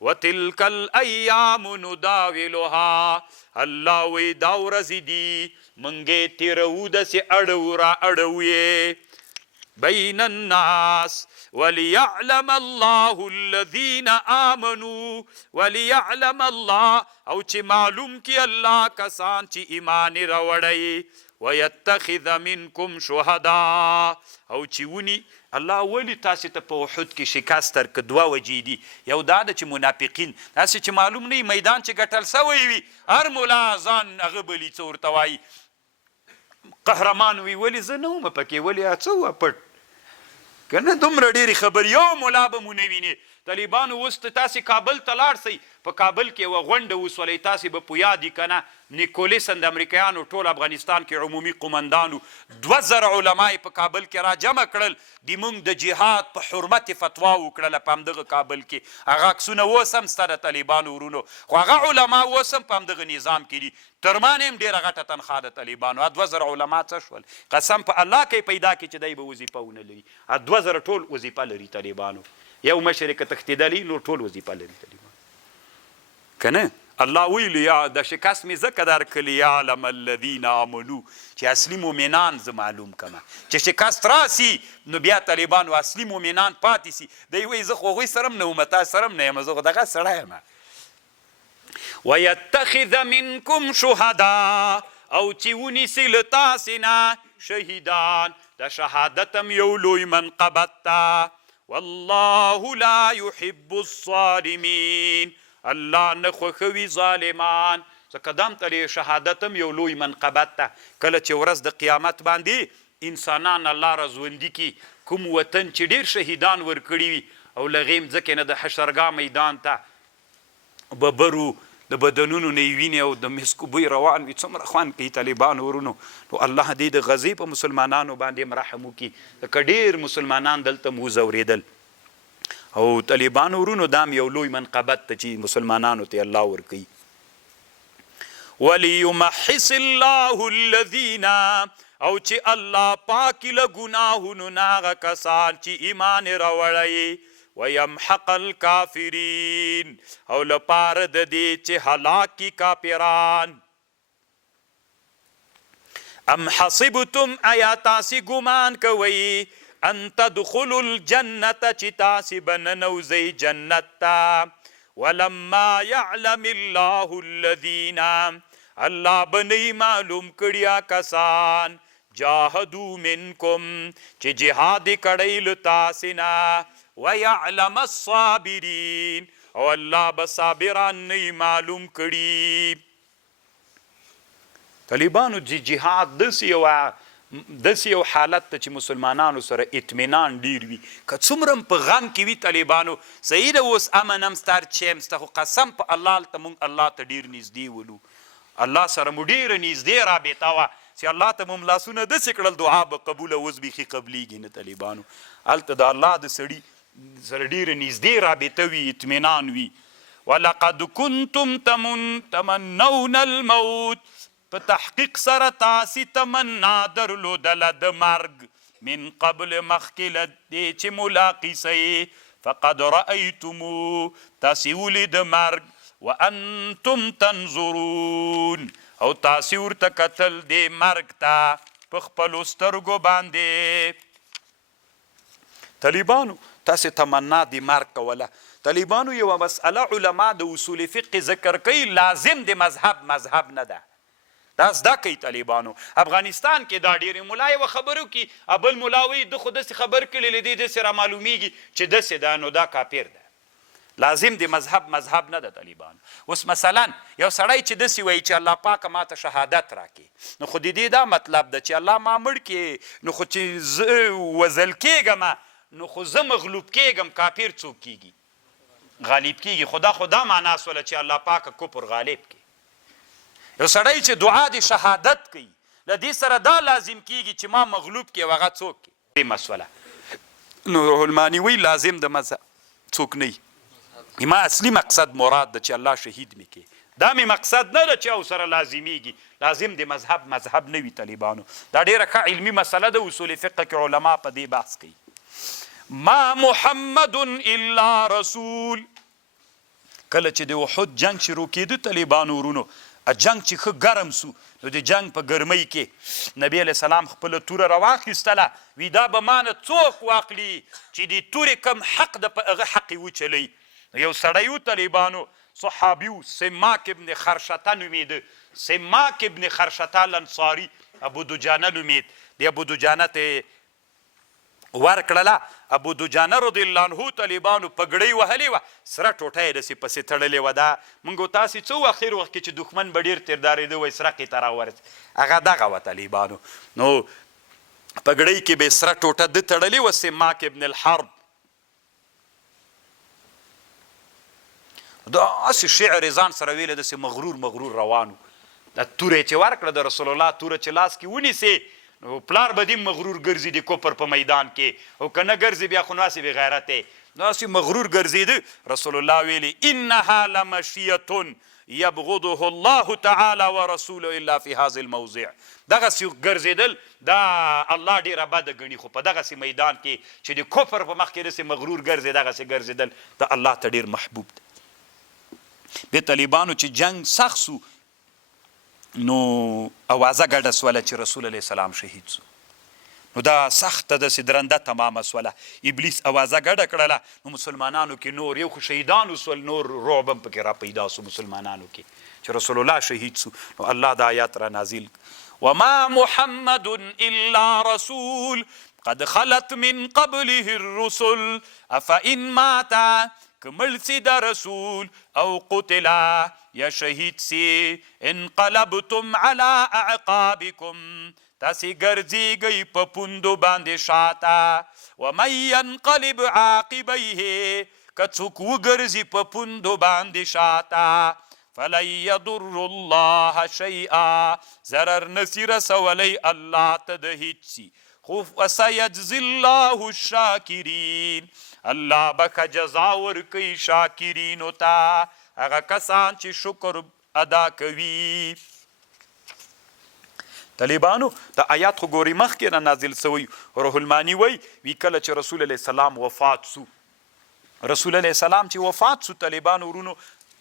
وتلک الایام نداولها الله وی دا ورځې دي منګې تیرو داسې اړو را اړو یې بین الناس وليعلم الله الذين آمنوا وليعلم الله او چې معلوم کی الله کسان چې ایمان راوړی ويتخذ منكم شهداء او چې ونی الله ولی تاسې ته په احد کې شکست ترک دوه وجې دي یو دا ده چې منافقین داسې چې معلوم نه میدان چې ګټل سوی وي هر ملا ځان هغه بلي څه ورته وایي قهرمان وي ولې زه نه وم پکې ولې څه وه پټ که نه دومره ډېرې خبرې یو ملا به مو نه وینې طالبانو اوس تاسې کابل ته لاړ سئ په کابل کې یوه غونډه وسولئ تاسې به په یاد که نه نیکولسن د امریکایانو ټول افغانستان کې عمومي قمندانو 2000 علما یې په کابل کې را جمع کړل د موږ د جهاد په حرمت فتوا وکړله په همدغه کابل کې هغه عکسونه اوس هم سته د طالبانو ورونو خو هغه علما اوس هم په همدغه نظام کې دي ترمان هم ډېره غټه تنخوا د طالبانو 2000 علما څه شول قسم په الله کې پیدا کړي چې دی به وظیفه ونه لري 2000 ټول وظیفه لري طالبانو یو مشر که تښتېدلی نو ټول وظیفه لري طالبانو که نه الله ویلو یا د شکست مې ځکه درکړي یعلم الذین آمنو چې اصلي مؤمنان زه معلوم کمه چې شکست راسي نو بیا طالبانو اصلي مؤمنان پاتې سي دی وایي زه خو هغوی سره هم نه وم تاسو سره هم نه یم زه خو دغه سړی یم ویتخذ منکم شهدا او چې ونیسي له تاسې نه شهیدان د شهادت هم یو لوی منقبت ته والله لا يحب الظالمین الله نه خوښوي ظالمان ځکه دا هم تلې شهادت هم یو لوی منقبت ده کله چې ورځ د قیامت باندې انسانان الله را ژوندي کړي کوم وطن چې ډېر شهیدان ورکړي وي او له هغې مځکې نه د حشرګاه میدان ته ببرو د بدنونو نه یې وینې او د مسکو بوی روان وي څومره خوند کوي طالبانو ورونو نو الله دې د غزې په مسلمانانو باندې هم رحم وکړي ځکه ډېر مسلمانان دلته مو ځورېدل او طالبانو ورونو دام یو لوی منقبت ته چې مسلمانانو ته الله ورکوي وليمحص الله الذین او چې الله پاکي له ګناهونو نه هغه کسان چې ایمان راوړی ويمحق الكافرين او لپاره د دې چې هلاکی کافران. ام حسبتم آیا تاسې ګمان کوئ ان تدخلوا الجنة چې تاسې به ننوځئ جنت ته ولما يعلم الله الذين الله بنی معلوم کړیا کسان جاهدوا منکم چې جهاد کړی له تاسې نه ويعلم الصابرین او الله به صابران نه معلوم کړي. طالبانو جهاد داسې یو حالت ته چې مسلمانانو سره اطمینان ډیر وي که څومره په غم کې وي طالبانو صحیح ده اوس امن هم ستا چیم سته خو قسم په الله هلته موږ الله ته ډیر نږدې ولو الله سره مو ډیره نږدې رابطه وه چې الله ته مو لاسونه داسې کړل دعا به قبوله اوس بیخي قبلیږي نه طالبانو هلته د الله د سړي سره ډیره نږدې رابطه وي اطمینان وي. ولقد کنتم تمنون الموت په تحقیق سره تاسې تمنا درلودله د مرګ من قبل مخکې له دې چې ملاقي سئ فقد رأیتمو تاسې ولید مرګ وانتم تنظرون او تاسې ورته کتل دې مرګ ته په خپلو سترګو باندې. طالبانو تاسې تمنا د مرګ کوله. طالبانو یوه مسئله علما د اصول فقه ذکر کوي لازم د مذهب نه ده دا زده کوي طالبانو. افغانستان کې دا ډېرې ملا یوه خبرو کې ابل ملا وایي ده خو داسې خبر کړی له دې داسې را معلومیږي چې داسې ده نو دا کافر ده. لازم د مذهب نه ده طالبانو. اوس مثلا یو سړی چې داسې وایي چې الله پاکه ماته شهادت راکړي نو خو د دې دا مطلب ده چې الله ما مړ کړي نو خو چې زه وزل کېږم نو خو زه مغلوب کېږم کافر څوک کېږي غالب کېږي خدا معنا سوله چې الله پاکه کفر غالب کړي. یو سړی چې دعا د شهادت کوي له دې سره دا لازم کېږي چې ما مغلوب کړي او هغه څوک کړي مسوله. نو روح الماني وی لازم د مذهب څوک نه وي ما اصلي مقصد مراد ده چې الله شهید مې کړي دا مې مقصد نه ده چې او سره لازمیږي لازم د مذهب نه وي طالبانو. دا ډېره ښه علمي مسله ده اصول فقه کې علما په دې بحث کوي. ما محمد الا رسول کله چې د احد جنگ شروع کېده طالبانو ورونو جنگ چې ښه ګرم سو نو د جنگ په ګرمۍ کې نبی علیه السلام خپله توره راواخیستله وی دا به مانه څوک واخلي چې د تورې کم حق ده په هغه حق یې وچلی. یو سړی و طالبانو صحابي و سماک ابن خرشته نومیده سماک ابن خرشته الانصاري ابو دجانه نومید د ابو دجانه ته ورکړله ابو دجانه رضی الله عنه طالبانو پګړۍ وهلې وه سره ټوټه یې داسې پسې تړلې وه دا موږ تاسې څه و اخر وخت کې چې دښمن به ډېر تیردارېده وایي سرقې ته راورسېد هغه دغه وه طالبانو. نو پګړۍ کې به یې سره ټوټه ده تړلې وه سماک ابن الحرب داسې شعر ځان سره ویلی داسې مغرور روان و. دا توره یې چې ورکړه د رسول الله توره چې لاس کې ونیسې نو پلار به دې مغرور ګرځي د کفر په میدان کې او که نه ګرځي بیا خو ناسې بې غیرت دی داسې مغرور ګرځېده. رسول الله ویلي انها لمشیة یبغضه الله تعالی ورسوله الا فی هذا الموضع دغسې ګرځېدل دا الله ډېره بده ګڼي خو په دغسې میدان کې چې د کفر په مخ کې داسې مغرور ګرځي دغسې ګرځېدل د الله ته ډېر محبوب دی. د طالبانو چې جنگ سخت سو نو اوازه ګډه سوله چې رسول علیه السلام شهید سو نو دا سخته داسې درنده تمامه سوله ابلیس اوازه ګډه کړله نو مسلمانانو کې نور یو خو شهیدان وسول نور رعب هم پکې را پیدا سو مسلمانانو کې چې رسول الله شهید سو نو الله دا آیات را نازل وما محمد الا رسول قد خلت من قبله الرسل افإن مات کمل سی دا رسول او قتلا یا شهید سی انقلبتم على اعقابکم تاسی ګرځېږئ په پوندو باندې شاته ومن ينقلب عاقبیه که څوک وګرځي په پوندو باندې شاته فلن يضر الله شیئا ضرر نسی رسولی الله ته د هیڅ شي خو وسيجزي الله الشاکرین الله بک جزا ورکوي شاکرینو ته هغه کسان چې شکر ادا کوي. طالبانو د آیات خو ګوري مخکې نه نازل سوی روح المانی وی کله چې رسول علیه السلام وفات سو رسول الله سلام چې وفات سو طالبانو ورونو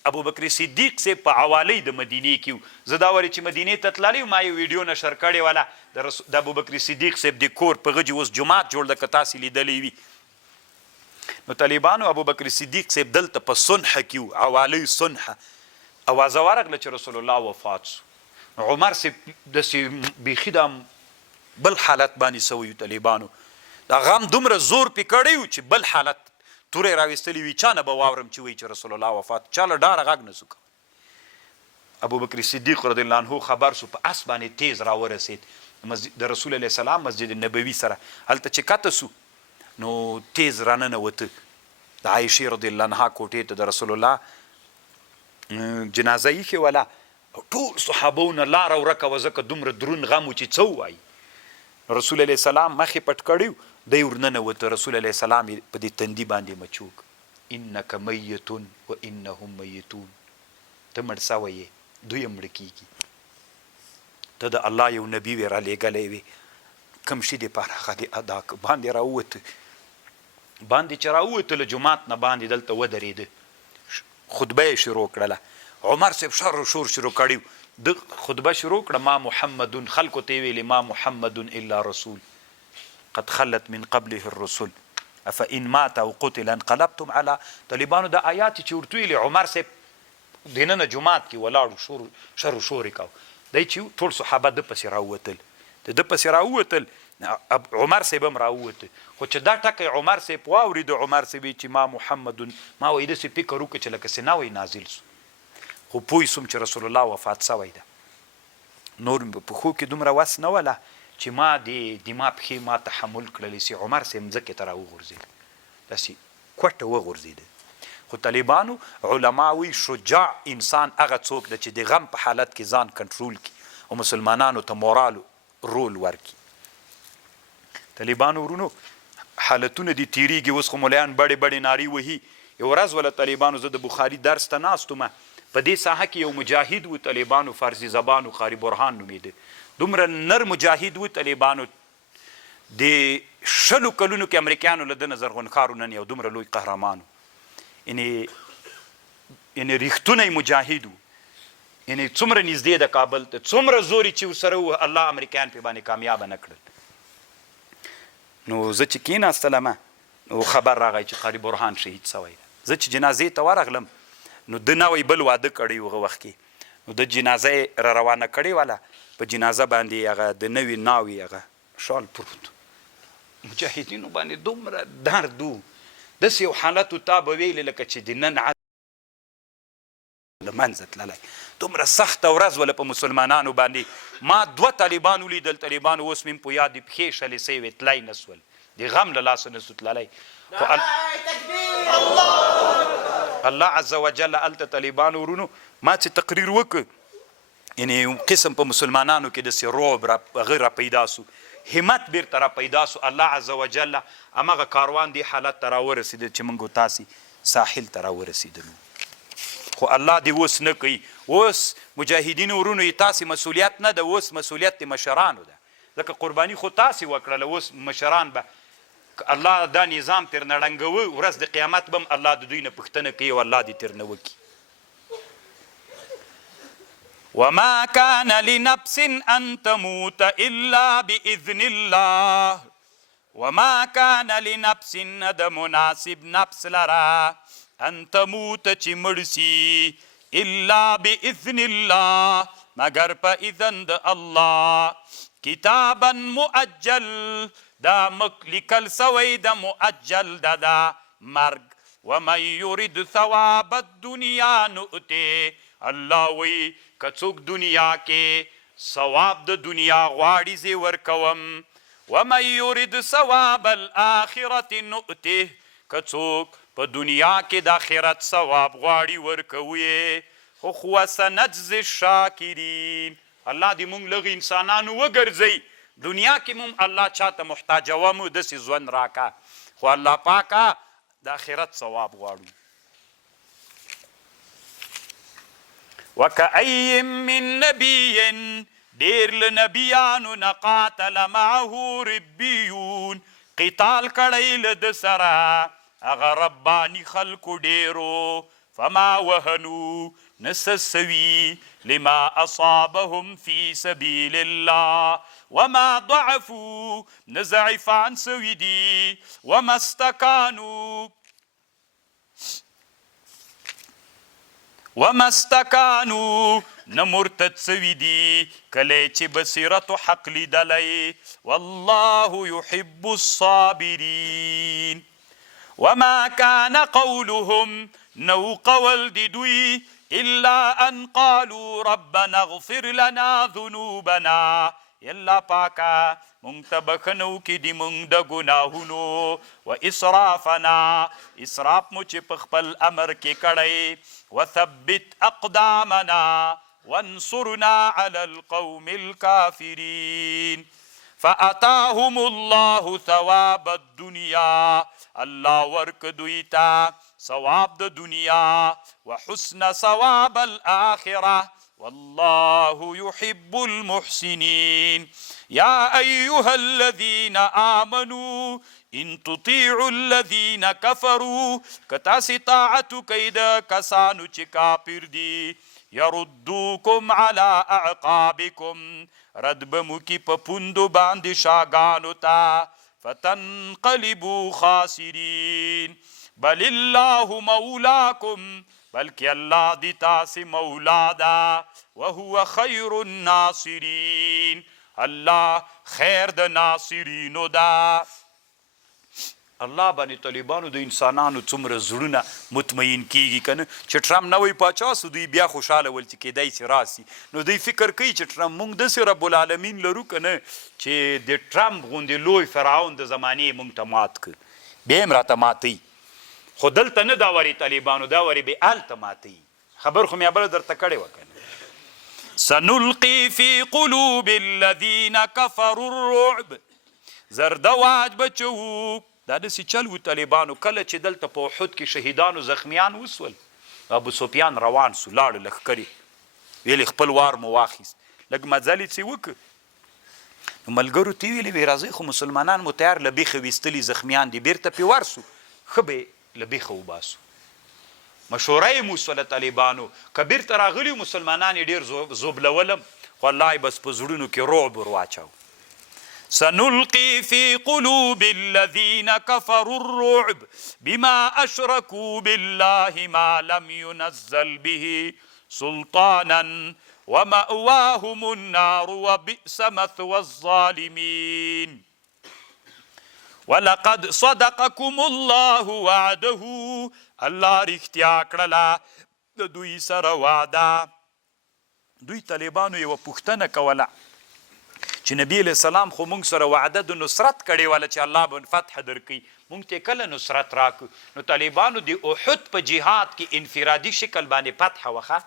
ابو بکر صدیق سے په حواله د مدینې کې زه دا وری چې مدینې ته تللی ما یو ویډیو نشر کړی والا د ابو بکر صدیق صاحب د کور په غجې اوس جماعت جوړ د که تاسې لیدلی وي نو طالبانو ابو بکر صدیق صاحب دلته په صنحه کې حواله صنحه اوازه ورغله چې رسول الله وفات سو عمر صاحب داسې بیخي دا بل حالت باندې سوی طالبانو دا غم دومره زور پې کړی و چې بل حالت تورې راویستلی وي چا نه به واورم چې وایي چې رسول الله وفات چا له ډاره غږ نه سو کولی ابو بکر صدیق رضی الله عنه خبر سو په اس باندې تیز راورسېد د رسول الله سلام مسجد نبوي سره هلته چې کته سو نو تیز راننوته د عایشې رضی الله عنها کوټې ته د رسول الله جنازه ایښې وله ټول صحابونه لاره ورکه وه ځکه دومره دروند غم و چې څه ووایي رسول الله سلام مخې پټ کړی دی ورننوته رسول الله سلام په دې تندي باندې مچوک انک میت و انهم میتون ته مړ سوی یې دوی مړه کیږي ته د الله یو نبي وې رالیږلی وې کوم شي دپاره هغه دې ادا که باندې راووته باندې چې راووته له جومات نه باندې دلته ودرېده خطبه یې شروع کړله عمر صاحب شر و شور شروع کړی د خطبه شروع کړه ما محمدون خلکو ته یې ویلې ما محمدون الا رسول قد خلت من قبله الرسل افإن مات او قتل انقلبتم على طالبانو د آیات چې ورته ویلې عمر صاحب دننه جومات کې ولاړو شر و شور یې کوه دی چې ټول صحابه د پسې راووتل د پسې راووتل عمر صاحب هم راووته خو چې دا ټکی عمر صاحب واورېد عمر صاحب چې ما محمدون ما وایي داسې فکر وکړه چې لکه سینه نازل سو خو پوه سوم چې رسول الله وفات سوی ده نور په پښو کې دومره وس نه وله چې ما د ما پښې ما تحمل کړلی سي عمر صاحب مځکې ته راوغورځېد داسې کوټه وغورځېده خو طالبانو علما وی شجاع انسان هغه څوک ده چې د غم په حالت کې ځان کنټرول کړي او مسلمانانو ته مورال رول ورکړي طالبانو ورونو حالتونه دي تیریږي اوس خو ملیان بړې بړې نارې وهي یو ورځ وله طالبانو زه د بخاري درس ته ناست ومه په دې ساحه کې یو مجاهد و طالبانو فارسي زبانو قاری برهان نومېده دومره نر مجاهد و طالبانو د 20 کلونو کې امریکایانو له ده نه زرغونخارو نن یو دومره لوی قهرمان و یعنې ریښتونی مجاهد و یعنې څومره نږدې د کابل ته څومره زوري چې ورسره و الله امریکایان پرې باندې کامیابه نه کړل نو زه چې کېناستلمه نو خبر راغی چې قاری برهان شهید سوی ده زه چې جنازې ته ورغلم نو ده نوی بل واده کړی و هغه وخت کې نو د جنازه یې را روانه کړې وله په جنازه باندې هغه د نوي ناوي هغه شال پروت مجاهدینو باندې دومره درد و داسې یو حالت و تا به ویلې لکه چې د نن له منځه تللی دومره سخته ورځ وله په مسلمانانو باندې ما 2 طالبان ولیدل طالبانو اوس مې په یاد دي پښې شلې سوی وې تلی نه سول د غم له لاسه نه سو تللی الله عز وجل هلته طالبانو ورونو ما چې تقریر وکړ یعنی یو قسم په مسلمانانو کې داسې رعب هغه را پیدا سو همت بیرته را پیدا سو الله عز وجل همغه کاروان دې حالت ته راورسېده چې موږ تاسې ساحل ته راورسېدلو خو الله دې اوس نه کوي اوس مجاهدینو ورونو یې تاسې مسؤلیت نه ده اوس مسؤلیت د مشرانو ده ځکه قرباني خو تاسې وکړله اوس مشران به الله دا نظام تر نه ړنګوه ورځ د قیامت به هم الله د دوی نه پوښتنه کوي او الله دې تر نه وکړي وما كان لنفس أن تموت إلا بإذن الله وما كان لنفس ند مناسب نفس لرا أن تموت چی مرسی إلا بإذن الله مگر پا إذن د الله کتابا مؤجل دا مکلکل سوی دا مؤجل دا مرگ ومن يرد ثواب الدنيا نؤته الله وی کڅوک دنیا کې ثواب د دنیا غواړي زی ورکوم ومن يرد ثواب الاخرة نؤته کڅوک په دنیا کې د آخرت ثواب غواړي ورکوي خو سنجزي الشاکرین الله دې مونږ لږ انسانانو وګرځئ دنیا کې مونږ الله چاته محتاج ومو داسې ژوند راکا خو الله پاکه د آخرت ثواب غواړو وكأي من نبي دير لنبيانو نقاتل معه ربيون قتال کړی له د سره هغه رباني خلکو ډیرو فما وهنو نسسوي لما اصابهم في سبيل الله وما ضعفوا نزعفان سوي دي وما استكانوا نمرتد سوي دي کله چې بصیرت حق لیدلی والله يحب الصابرين وما كان قولهم نو قول دي دوی الا ان قالوا ربنا اغفر لنا ذنوبنا یلا پاکا مونږ ته بخنو کې دي مونږ د ګناهونو و اسرافنا اسراف مو چې په خپل امر کې کړی وثبت اقدامنا وانصرنا على القوم الكافرين فاتاهم الله ثواب الدنيا الله ورک دوی ته ثواب د دنیا وحسن ثواب الاخره والله يحب المحسنين يا ايها الذين امنوا ان تطيعوا الذين كفروا کتاسی طاعت کید کسانو چې کافر دي يردوكم على اعقابكم رد بمکی په پوندو باندې شاګانو ته فتنقلبوا خاسرين بل الله مولاكم بلکې الله دی تاسې مولا ده وهو خير الناصرين الله خیر د ناصرینو ده الله باندې طالبانو د انسانانو څومره زړونه مطمئن کیږي کنه چې ټرمپ نوی پاچا سو دوی بیا خوشاله ول چې کیدای سي راسي نو دوی فکر کوي چې ټرمپ مونږ داسې رب العالمین لرو کنه چې د ټرمپ غوندې لوی فرعون د زمانې مونږ ته مات کړ بیا هم راته ماتوي خو دلته نه دا وری طالبانو دا وری به هلته ماتوي خبر خو مې بله درته کړې وه کنه سنلقي في قلوب الذين كفروا الرعب زردواج بچو دا داسې چل و طالبانو کله چې دلته په احد کې شهیدانو زخمیان وسول ابو سفیان روان سو لاړ لښکرې ویلې خپل وار مو واخیست لږ مزل یې څه وکړ نو ملګرو ته ویلې وی راځئ خو مسلمانان مو تیار له بیخه ویستلي زخمیان دي بیرته پې ورسو ښه به له بیخه وباسو مشوره یې موسوله طالبانو که بیرته راغلي مسلمانان یې ډېر زوبلولم خو الله یې بس په زړونو کې رعب ور واچاو سنلقي في قلوب الذين كفروا الرعب بما أشركوا بالله ما لم ينزل به سلطانا ومأواهم النار وبئس مثوى الظالمين ولقد صدقكم الله وعده الله رښتیا کړله د دوی سره وعده دوی طالبانو یوه پوښتنه کوله چې نبی علیه السلام خو موږ سره وعده د نصرت کړې وله چې الله به فتح درکوي موږ ته کله نصرت راکړو نو طالبانو د احد په جهاد کې انفرادي شکل باندې فتح وخه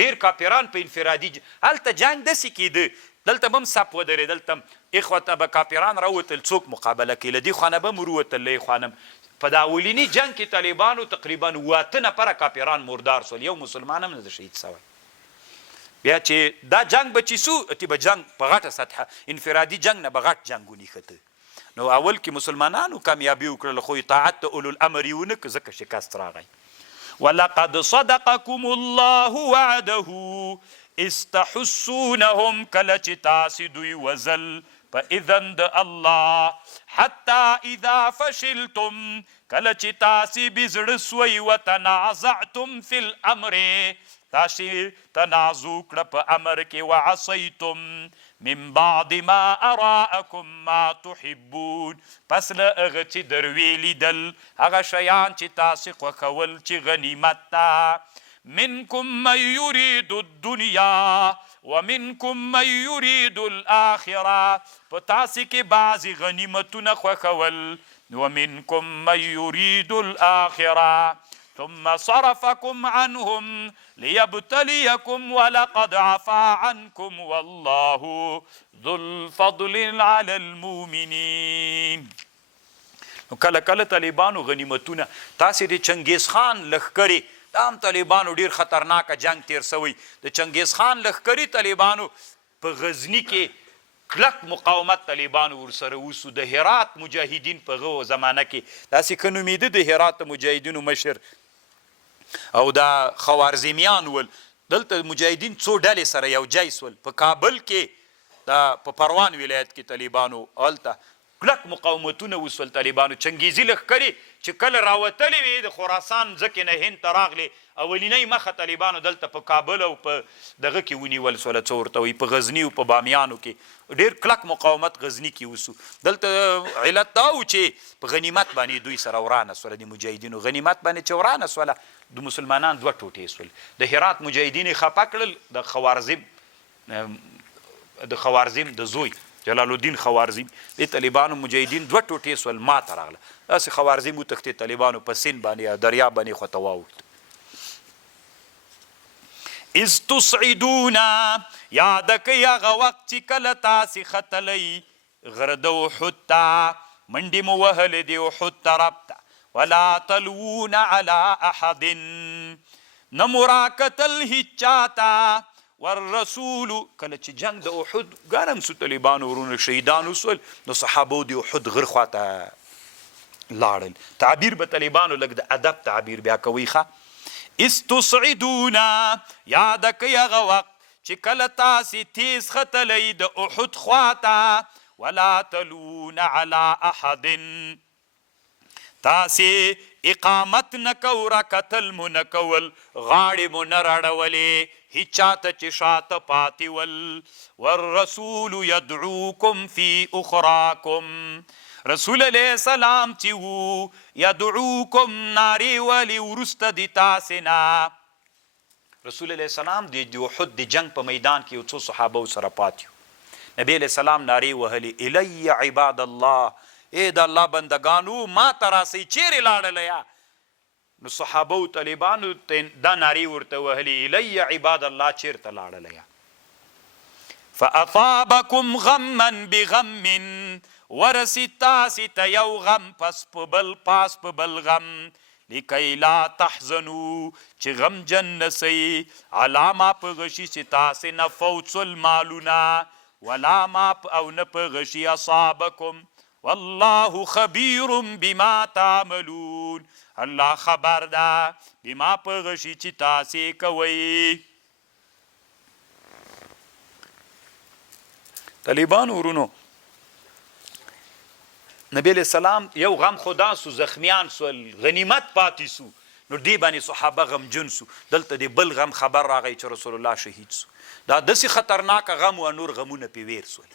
ډېر کافران په انفرادي هلته جنګ داسې کېده دلته به هم صف ودرېد دلته اخوته به کافران راوتل څوک مقابله کوي له دې خوا نه به هم وروتل له یې خوا نه په دا اولیني جنګ کې طالبانو تقریبا 8 نفره کافران مردار سول یو مسلمان هم نه ده شهید سوی بیا چې دا جنگ به چې سو تی به جنگ په غټه سطحه انفرادي جنگ نه به غټ جنګونه ښته نو اول کې مسلمانانو کامیابي وکړله خو اطاعت د اولو الامر یې ونه کړ ځکه شکست راغی ولقد صدقكم الله وعده استحسونهم کله چې تاسې دوی وزل په اذن د الله حتی اذا فشلتم کله چې تاسې بزړه سوئ وتنازعتم فی الامر تاسې تنازع کړه په امر کې وعصیتم من بعد ما اراءکم ما تحبون پس له هغه چې در ویې لیدل هغه شیان چې تاسې خوښول چې غنیمت ده منکم من یرید الدنیا ومنکم من یرید الاخره په تاسې کې بعضې غنیمتونه خوښول ومنکم من یرید الاخره ثم صرفكم عنهم ليبتليكم ولقد عفا عنكم والله ذو الفضل على المؤمنين کله کله طالبانو غنیمتونه تاسې د چنګیز خان لښکرې دا هم طالبانو ډېر خطرناکه جنگ تیر سوی د چنګیز خان لښکرې طالبانو په غزني کې کلک مقاومت طالبانو ورسره وسو. د هرات مجاهدین په هغه زمانه کې داسې که نومېده د هرات مجاهدینو مشر او دا خوارزمیان ول. دلته مجاهدین څو ډلې سره یو ځای سول. په کابل کې دا په پروان ولایت کې طالبانو هلته کلک مقاومتونه وسول. طالبانو چنګیزي لښکرې چې کله راوتلې وې د خراسان ځکې نه هند ته راغلې، اولینۍ مخه طالبانو دلته په کابل او په دغه کې ونیول سوله، څه ورته وایي، په غزني او په بامیانو کې ډېر کلک مقاومت غزني کې وسو. دلته علت دا و چې په غنیمت باندې دوی سره ورانه سوله، د مجاهدینو غنیمت باندې چې ورانه سوله د مسلمانان دوه ټوټې سول. د هرات مجاهدین یې خفه کړل، د خوارزم د زوی جلال الدین خوارزم د طالبانو مجاهدین دوه ټوټې سول، ماته راغله. داسې خوارزم وتښتې طالبانو په سیند باندې دریاب باندې خواته واوښت. اذ تصعدون، یاد کوئ هغه وخت چې کله تاسې ختلی غره د احد ته، منډې مو وهلې د احد طرف ته. ولا تلوون علی احد، نه مو راکتل هیچ چاته. والرسول، کله چې جنگ د احد ګرم سو، طالبانو ورونه شهیدان وسول، نو صحابو د احد غر خواته لاړل. تعبیر به طالبانو لږ د ادب تعبیر بیا کوي ښه. اذ تصعدون، یاد کوئ هغه وخت چې کله تاسې تیز ختلی د احد خواته. ولا تلون علی احد، تاسې اقامت نه کو، راکتل مو نه کول، غاړې مو نه راړولې هیچ چاته چې شاته پاتې ول. والرسول یدعوکم فی اخراکم، رسول علیه السلام چې وو یدعوکم نارې ولي وروسته د تاسې نه. رسول علیه السلام د احد د جنگ په میدان کې یو څو صحابه سره پاتې وو. نبی علیه السلام نارې وهلې الی عباد الله، ای د الله بندگانو ما ته راسئ، چیرې لاړله؟ نو صحابه و طالبانو دا نارې ورته وهلې الی عباد الله، چیرته لاړله؟ فاصابکم غما بغم، ورسید تاسې ته یو غم پس په بل، پاس په بل غم. لکی لا تحزنو، چې غمجن نسئ، علی ما په غشي چې تاسې نه فوت سول مالونه، ولا ما او نه په غشي اصابکم، والله خبیر بما تعملون، الله خبر ده بما په غشي چې تاسې کوئ. طالبانو ورونو، نبی علیہ السلام یو غم خدا سو، زخمیان سول، غنیمت پاتې سو، نو دی باندې صحابه غمجن سو. دلته د بل غم خبر راغی چې رسول الله شهید سو. دا داسې خطرناک غم و نور غمونه پې ویر سول.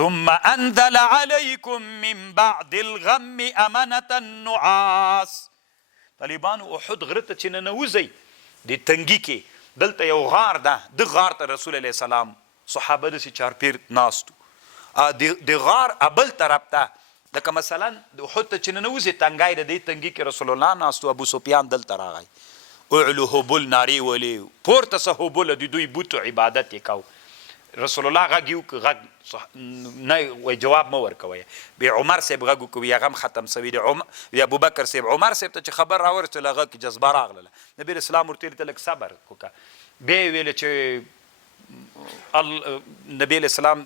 ثم انزل عليكم من بعد الغم امنة النعاس. طالبانو احد غره ته چې ننوځئ د تنګي کې، دلته یو غار ده، د غار ته رسول علیه السلام صحابه داسې چارپیر ناستو. د غار ابل طرف ته لکه مثلا د احد ته چې ننوځې تنګی د دې تنګي کې رسول الله ناستو، ابو سفیان دلته راغی، اعلو هبل نارې ولې، پورته څه هبله د دوی بوتو عبادت یې کو. رسول الله غږ یو که غږ نه وای جواب مه ورکوئ. بیا عمر صاحب غږ وکوي، هغه هم ختم سوي دی. ابوبکر صاحب عمر صاحب ته چې خبر راورسېدل هغه کې جذبه راغله، نبي اسلام ورته ویل ته لږ صبر وکړه. بیا یې ویل چې نبی علیه السلام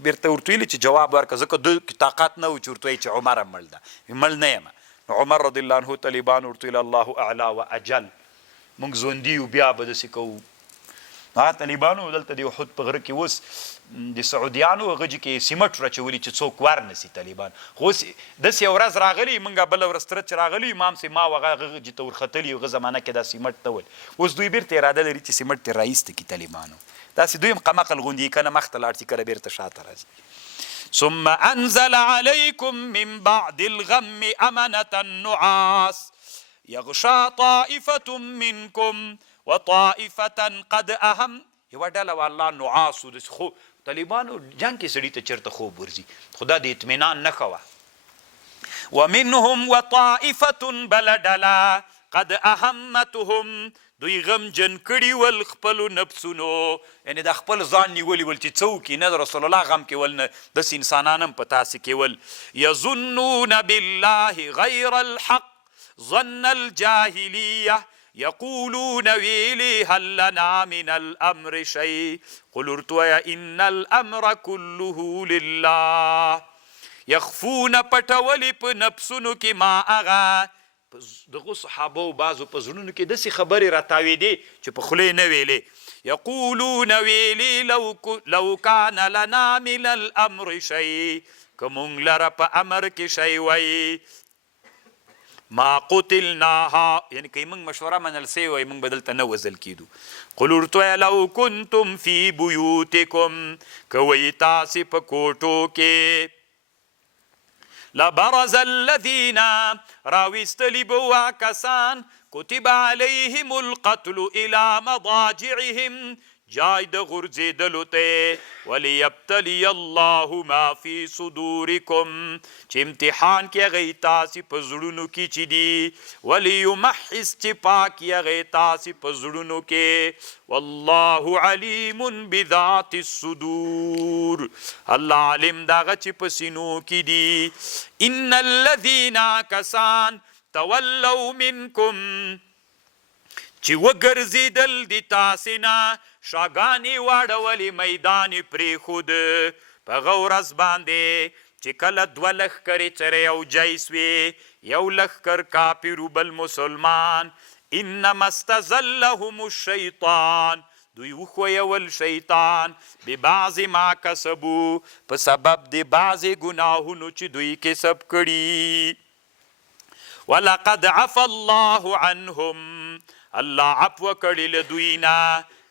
بیرته ورته ویلي چې جواب ورکړه، ځکه دوی طاقت نه و چې ورته وایي چې عمر هم مړ ده، مړ نه یم. نو عمر رضی الله عنه طالبان ورته ویل الله اعلی و اجل، موږ ژوندي یو بیا به داسې کوو. هغه طالبانو دلته د احد په غره کې اوس د سعودیانو هغه کې سیمټ راچولي چې څوک ور نسي طالبان. خو اوس داسې یو ورځ راغلی، موږ بله ورځ ترڅ راغلی، امام صاحب ما هغه چې ته ورختلي هغه زمانه کې دا سیمټ ته ول. اوس دوی بیرته اراده لري چې سیمټ ترې رایسته کړي طالبانو. داسې دوی هم قمقل غوندي کنه مخته لاړ چې کله بیرته شاته راځي. ثم انزل عليكم من بعد الغم امنة النعاس يغشى طائفة منكم وطائفة قد اهم. یوه ډله والله نعاسو، خو طالبانو جنګ کې سړي ته چېرته خوب ورځي، خدا د اطمینان نښه وه. ومنهم وطائفة بله ډله قد اهمتهم، دوی غمجن کړي ول خپلو نفسونو، یعنې د خپل ځان نیولي ول چې څه وکړي، نه د رسول الله غم کې ول، نه داسې انسانان هم په تاسې کې ول. یظنون بالله غیر الحق ظن الجاهلیه، یقولون ویلی هل لنا من الامر شیء قل ورتویا ان الامر كله لله یخفون پټولی په نفسونو کې ما اغا دغه صحابه او بعضو په زړونو کې داسې خبرې راتاوېدې چې په خولې نه ویلې یقولون ویلي لو کان لنا من الامر شیء که مونږ لره په امر کې شی وی ما قتلناها یعنی که موږ مشوره منل سوی وی موږ به دلته نه وژل کېدو قل ورته لو کنتم فی بیوتکم که وی تاسې په کوټو کې لبرز الذین راویستلی بوا کسان کتب علیهم القتل الى مضاجعهم جای د غرزیدلو ته ولیبتلی الله ما فی صدورکم چې امتحان کې هغې تاسې په زړونو کې چې دي ولیمحص چې پاک یې هغې تاسې په زړونو کې والله علیم بذات الصدور الله علم د هغه چې په سینو کې دي ان الذین کسان تولوا منکم چې وګرځېدل د تاسې نه شاګانې واړولې میدان پرېښود په هغه ورځ باندې چې کله دوه لښکرې سره یو جای سوې یو لښکر کافر بل مسلمان انما استزلهم الشیطان دوی وښویول شیطان ببعض ما کسبو په سبب د بعضې ګناهونو چې دوی کسب کړي ولقد عفى الله عنهم الله عفو کړي له دوی نه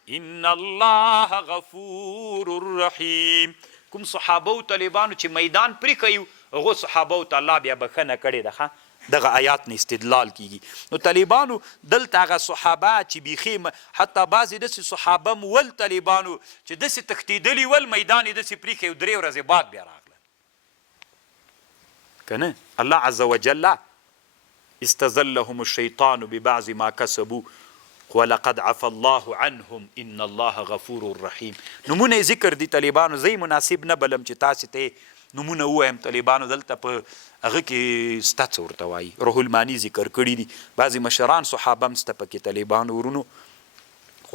ان الله غفور رحیم کوم صحابه او طالبانو چې میدان پرې کوي هغو صحابه او الله بیا بخښنه کړې ده دغه آیات نه استدلال کیږي نو طالبانو دلته هغه صحابه چې بیخي حتی بعضې داسې صحابه م ول طالبانو چې داسې تښتېدلي ول میدان یې داسې پرې کوي 3 ورځې بعد بیا راغلل که نه الله عز وجل استزلهم الشیطان ببعض ما کسبوا ولقد عفى الله عنهم ان الله غفور رحیم نمونه ذکر دي طالبانو زی مناسب نه بلم چې تاسې ته نمونه ووایم طالبانو دلته په هغه کې سته څه ورته وایي روح المانی ذکر کړي دي بعضې مشران صحابه هم سته پکې طالبانو ورونو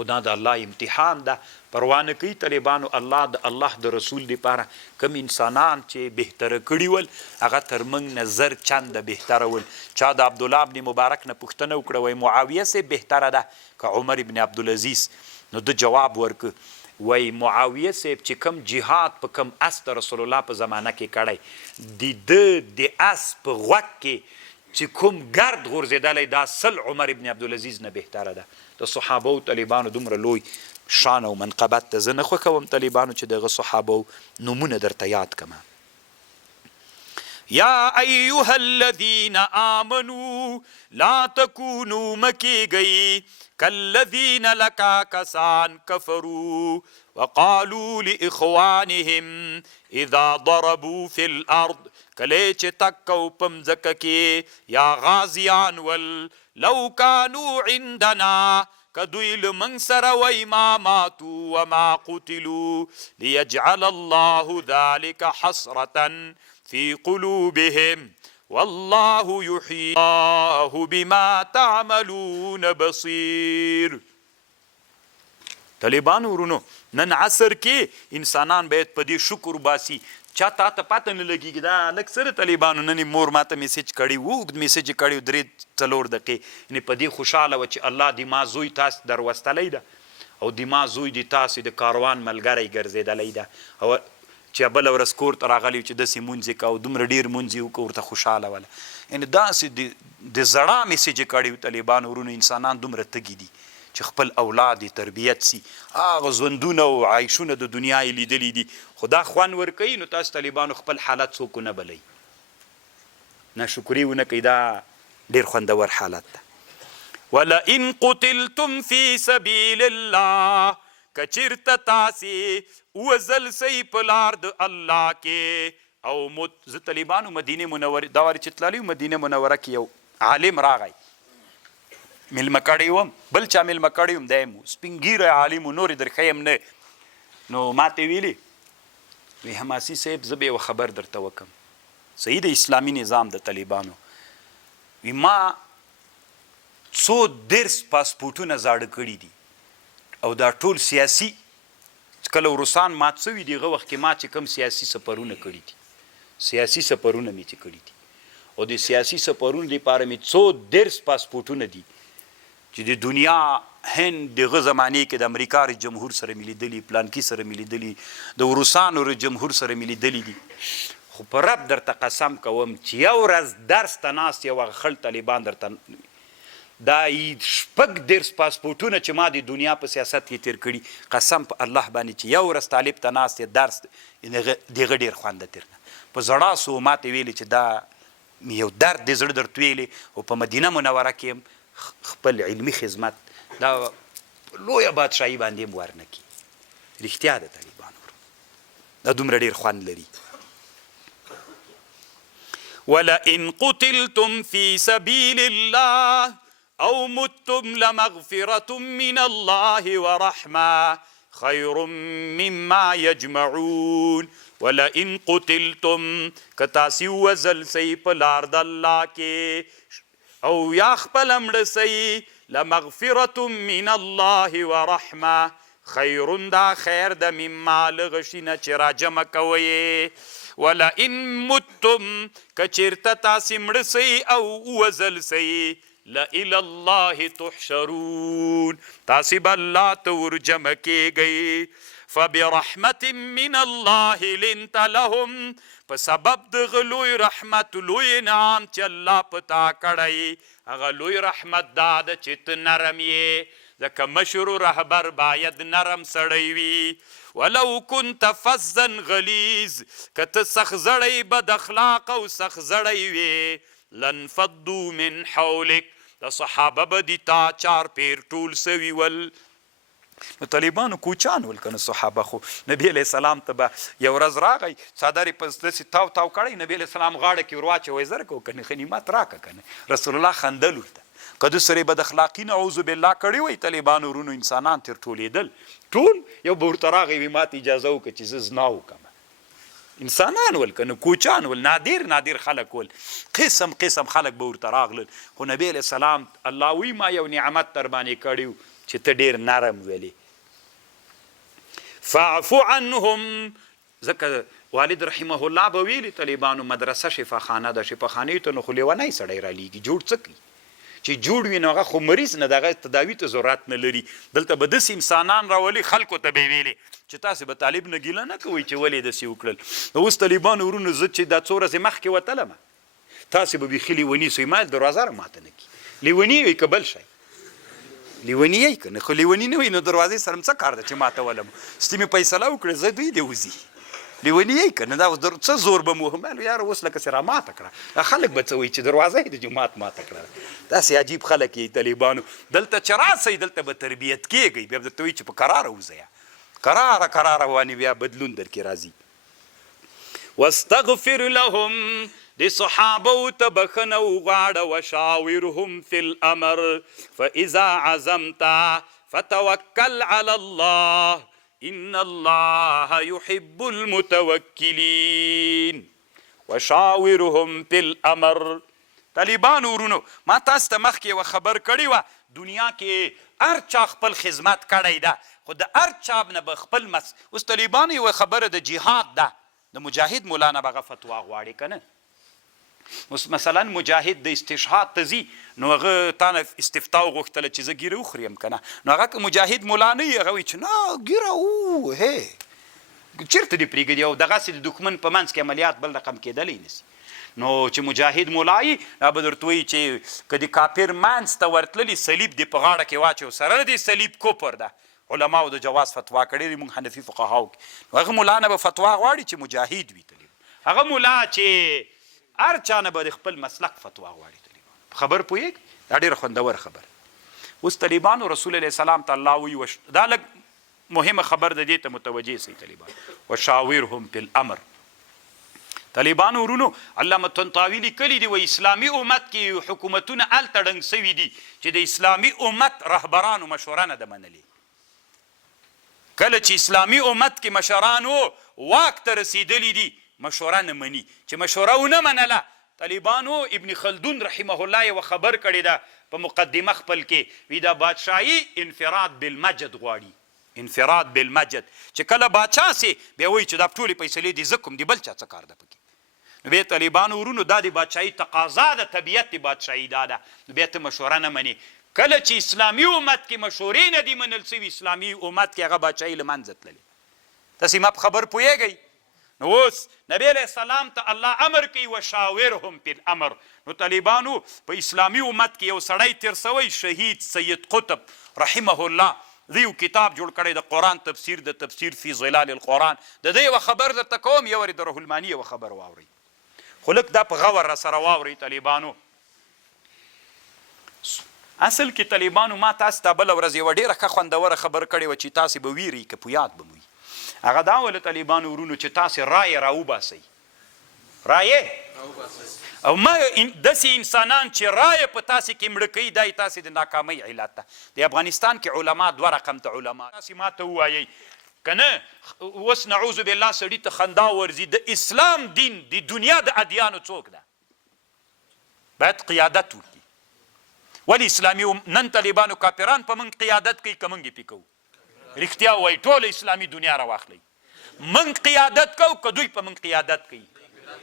خو دا د الله امتحان ده پروا نه کوي طالبانو الله د رسول دپاره کم انسانان چې بهتره کړي ول هغه تر موږ نه زر چنده بهتره ول چا د عبدالله ابن مبارک نه پوښتنه وکړه وایي معاویه صاحب بهتره ده که عمر ابن عبدالعزیز نو د جواب ورکه وایي معاویه صاحب چې کم جهاد په کم اس د رسول الله په زمانه کې کړی د اس په غوږ کې چې کوم ګرد غورځېدلی دا سل عمر ابن عبدالعزیز نه بهتره ده د صحابه او طالبانو دومره لوی شان او منقبت ته زه نه خوښوم طالبانو چې دغه صحابه نومونه درته یاد کړم یا ایها الذین آمنوا لا تکونوا مکیږئ کالذین لکا کسان کفروا وقالوا لاخوانهم اذا ضربوا فی الارض کله چې تک او په مځکه کې یا غازیان ول لو کانوا عندنا که دوی له موږ سره وی ما ماتوا وما قتلوا لیجعل الله ذلك حسرة في قلوبهم والله يحيي الله بما تعملون بصير طالبانو ورونو نن عصر کې انسانان باید په دې شکر باسي چا تا ته پاته نه لګېږي دا لږ سره طالبانو نن مور ماته میسیج کړی و اوږد میسیج یې کړی 3-4 دقیقې یعنې په دې خوشحاله وه چې الله دې ما زوی تاسې دروستلی ده او دې ما زوی دې تاسې د کاروان ملګری ګرځېدلی ده او چې بله ورځ کور ته راغلی چې داسې مونځ یې کوه دومره ډېر مونځ یې وکړه ورته خوشحاله وله یعنې داسې د زړه میسیج یې کړی طالبانو ورونو انسانان دومره تږي دي چې خپل اولاد تربیت سي هغه ژوندونه او عیشونه د دنیا یې لیدلي دي خو دا خوند ورکوي نو تاسو طالبانو خپل حالت څوک ونه بلئ ناشکري ونه کوي دا ډېر خوندور حالت ده ولئن قتلتم فی سبیل الله که چېرته تاسې وژل سئ په لار د الله کې او زه طالبانو مدینې منورې دا وارې چې تللی مدینه منوره کې یو عالم راغی مېلمه کړی وم بل چا مېلمه کړی وم دی مو سپین ږیری عالم و نورې درښیم نه نو ماته ویلي وی حماسي صاحب زه به یوه خبر درته وکړم صحیح د اسلامي نظام د طالبانو وی ما 130 پاسپورټونه زاړه کړي دي او دا ټول سیاسي کله روسان مات شوي دي هغه وخت کې ما چې کوم سیاسي سفرونه کړي دي سیاسي سفرونه مې چې کړي دي او د سیاسي سفرونو لپاره مې 130 پاسپورټونه دي چې د دنیا هند دغه زمانې کې د امریکا رئیس جمهور سره مې لیدلي پلانکي سره مې لیدلي د روسانو رئیس جمهور سره مې لیدلي دي خو په رب درته قسم کوم چې یو ورځ درس ته ناست یو هغه خړ طالبان درته دا 30 پاسپورټونه چې ما د دنیا په سیاست کې تیر کړي قسم په الله باندې چې یو ورځ طالب ته ناست درس دغه ډېر خوند تېر نه په زړه سو ماته ویلي چې دا یو درد د زړه درته ویلي او په مدینه منوره کې خپل علمي خدمت دا لویه بادشاهي باندې هم ورنه کړي رښتیا د طالبانو دا دومره ډېر خوند لري ولئن قتلتم في سبيل الله او متم لمغفرة من الله ورحمة خير مما يجمعون ولئن قتلتم کتاسی وزل سی په لار د الله کې او یا خپل مړ سی لمغفرة من الله ورحمة خیر دا خیر د مما لغشینه چې راجمع کوئ ولئن متم کچیرته تاسې مړ سی او وزل سی لإلى الله تحشرون تاسې به الله ته ورجمع کیږئ فبرحمة من الله لنت لهم په سبب دغه لوی رحمت لوی انعام چې الله په تا کړی هغه لوی رحمت دا ده چې ته نرم یې ځکه مشر رهبر باید نرم سړی وي ولو كنت فظا غلیظ که ته سخت زړی بد اخلاق او سخت زړی وې لانفضوا من حولک د صحابه به دي تا چار پیر ټول سوي ول نو طالبانو کوچان ول کنه صحابه خو نبی علیه السلام ته به یو ورځ راغی څادر یې په داسې تاو تاو کړی نبی علیه السلام غاړه کې ور واچوی زر کو کنه غنیمت راکه کنه رسول الله خندل ورته که دوی سره بد اخلاقي نعوذ بالله کړي وای طالبانو ورونو انسانان تر ټولېدل ټول یو به ورته راغی وي ماته اجازه وکړه چې زه زنا وکړم انسانان ول کنه کوچان ول نادر خلک ول قسم خلک به ورته راغلل خو نبی علیه السلام الله وی ما یو نعمت در باندې کړی چې ته ډېر نرم ویلې فاعفو عنهم ځکه والد رحمه الله به ویلي طالبانو مدرسه شفاخانه ده شفاخانې ته نو خو لیونی سړی رالیږي جوړ څه کوي چې جوړ وي نو هغه خو مریض نه دغه تداوي ته ضرورت نه لري دلته به داسې انسانان راولي خلکو ته به یې ویلې چې تاسې به طالب نه ګیله نه کوئ چې ولې داسې وکړل اوس طالبانو ورونو زه چې دا څو ورځې مخکې وتلم تاسې به بیخي لیوني سوی ما دروازه را ماته نه کړي لیوني وي که بل شی لیونی یې که نه خو لیوني نه وي نو دروازې سره م څه کار ده چې ماته ولم ستې مې فیصله وکړې زه دوی دې وځي لیونی یې که نه دا اوس څه زور به مو وهم یاره اوس لکه چې را ماته کړه خلک به څه وایي چې دروازه یې د جومات ماته کړه داسې عجیب خلک یې طالبانو دلته چې راسئ دلته به تربیت کېږئ بیا به درته وایي چې په قراره وځئ قراره باندې بیا بدلون در کې راځي واستغفر لهم د صحابو ته بخنه وغواړه وشاورهم فی الامر فاذا عزمت فتوکل علی الله ان الله يحب المتوکلین وشاورهم فی الامر طالبانو ورونو ما تاسو ته مخکې یوه خبر کړې وه دنیا کې هر چا خپل خدمت کړی ده خو د هر چا نه به خپل اوس طالبانو یوه خبره د جهاد ده د مجاهد مولانا به هغه فتوا غواړي که نه اوس مثلا مجاهد د استشهاد ته ځي نو هغه تا نه استفتا وغوښتله چې زه ګیره وخوریم که نه نو هغه که مجاهد ملا نه وي هغه وایي چې نه ګیره هی چېرته دې پرېږدي او دغسې د دښمن په منځ کې عملیات بل رقم کېدلی نسي نو چې مجاهد ملا وي هغه به درته وایي چې که د کافر منځ ته ورتللي صلیب دې په غاړه کې واچو سره د صلیب کفر ده علماو د جواز فتوا کړې دي موږ حنفي فقهاو کې نو هغه ملا نه به فتوا غواړي چې مجاهد وي هغه ملا چې هر چا نه به د خپل مسلک فتوا غواړي طالبانو خبر پوهېږ دا ډېره خوندور خبر اوس طالبانو رسول علیه السلام ته الله وایي دا لږ مهمه خبر د دې ته متوجه سئ طالبانو وشاورهم فی الامر طالبانو ورونو علامه طنطاوي لیکلي دي وایي اسلامي امت کې حکومتونه هلته ړنګ سوي دي چې د اسلامي امت رهبرانو مشوره نه ده منلې کله چې اسلامي امت کې مشرانو واک ته رسېدلي دي مشوره نه مني چې مشوره ونه منله طالبانو ابن خلدون رحمه الله یو خبر کړی ده په مقدمه خپل کې وی دا بادشاهي انفراد بالمجد غواړي، انفراد بالمجد، چې کله بادشاه سي بیا وایي چې دا ټولې فیصلې دي زه کوم دي، بل چا څه کار ده پکې. نو بیا طالبانو ورونو دا د بادشاهي تقاضا ده، طبیعت د بادشاهي دا ده. نو بیا ته مشوره نه منې. کله چې اسلامي امت کې مشورې نه دي منل سوي، اسلامي امت کې هغه بادشاهي له منځه تللې. تاسې ما په خبر پوهېږئ؟ نو اوس نبی علیه السلام ته الله امر کوي وشاورهم فی الامر. نو طالبانو په اسلامي امت کې یو سړی تیر سوی شهید سید قطب رحمه الله، دی یو کتاب جوړ کړی د قرآن تفسیر، د تفسیر فی ظلال القرآن. د دې یوه خبر درته کوم، یو وارې د روح الماني یوه خبر واورئ، خو لږ دا په غور را سره واورئ طالبانو. اصل کې طالبانو ما تاسو ته بله ورځ یوه ډېره ښه خوندوره خبر کړې وه چې تاسې به ویرئ که په یاد به مو وي. هغه دا وله طالبانو ورونو چې تاسې رایې راوباسئ، رایې او ما داسې انسانان چې رایه په تاسې کې مړه کوي، دا یې تاسې د ناکامۍ علت ده. د افغانستان کې علما دوه رقم ته علما، تاسې ما ته ووایئ که نه اوس نعوذ بالله سړي ته خندا ورځي، د اسلام دین د دنیا د ادیانو څوک ده باید قیادت وکړي. ولې اسلامي نن طالبانو کافران په موږ قیادت کوي که موږ یې پې کوو؟ رښتیا وایي ټوله اسلامي دنیا راواخلئ، موږ قیادت کوو که دوی په موږ قیادت کوي؟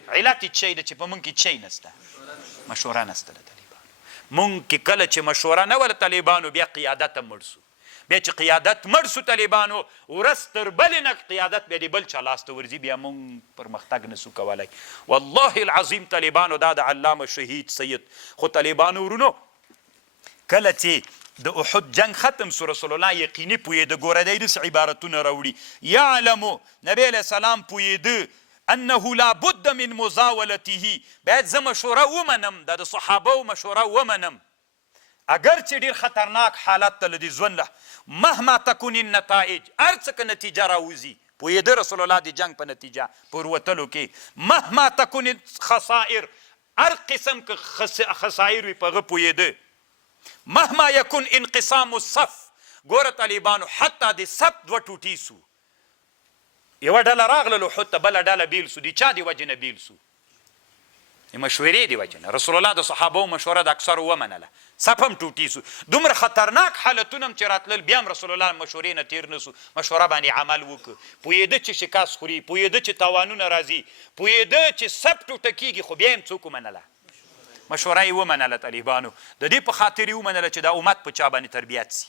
علت یې څه ده چې په موږ کې څه نسته؟ مشوره نسته د طالبانو. موږ کې کله چې مشوره نه وه طالبانو بیا قیادت هم مړ سو. بیا چې قیادت مړ سو طالبانو ورځ تر بلې نه قیادت بیا د بل چا لاس ته ورځي، بیا موږ پرمختګ نسو کولی. والله العظیم طالبانو دا د علامه شهید سید. خو طالبانو ورونو کله چې د احد جنگ ختم سو رسول الله یقیني پوهېده. ګوره دی داسې عبارتونه راوړي، یعلمو نبی علیه السلام پوهېده انه لا بد من مزاولته، باید زه مشوره ومنم، دا د صحابو مشوره ومنم، اگر چې ډېر خطرناک حالت ته له دې ژوند له مهما تکون النتائج، هر څه که نتیجه راوځي، پوهېده رسول الله د جنگ په نتیجه په وروتلو کې، مهما تکون خسائر، هر قسم که خسائر وي په هغه پوهېده، مهما یکن انقسام الصف. ګوره طالبانو حتی د صف دوه ټوټې سو، یوه ډله راغله احد ته، بله ډله بیل سو. د چا د وجې نه بیل سو؟ د مشورې د وجې نه. رسول الله د صحابو مشوره د اکثرو ومنله، صف هم ټوټې سو. دومره خطرناک حالتونه هم چې راتلل بیا هم رسول الله مشورې نه تیر نه سو، مشوره باندې عمل وکړ. پوهېده چې شکست خوري، پوهېده چې تاوانونه راځي، پوهېده چې صف ټوټه کېږي، خو بیا هم څوک ومنله؟ مشوره یې ومنله طالبانو. د دې په خاطر یې ومنله چې دا امت په چا باندې تربیت سي،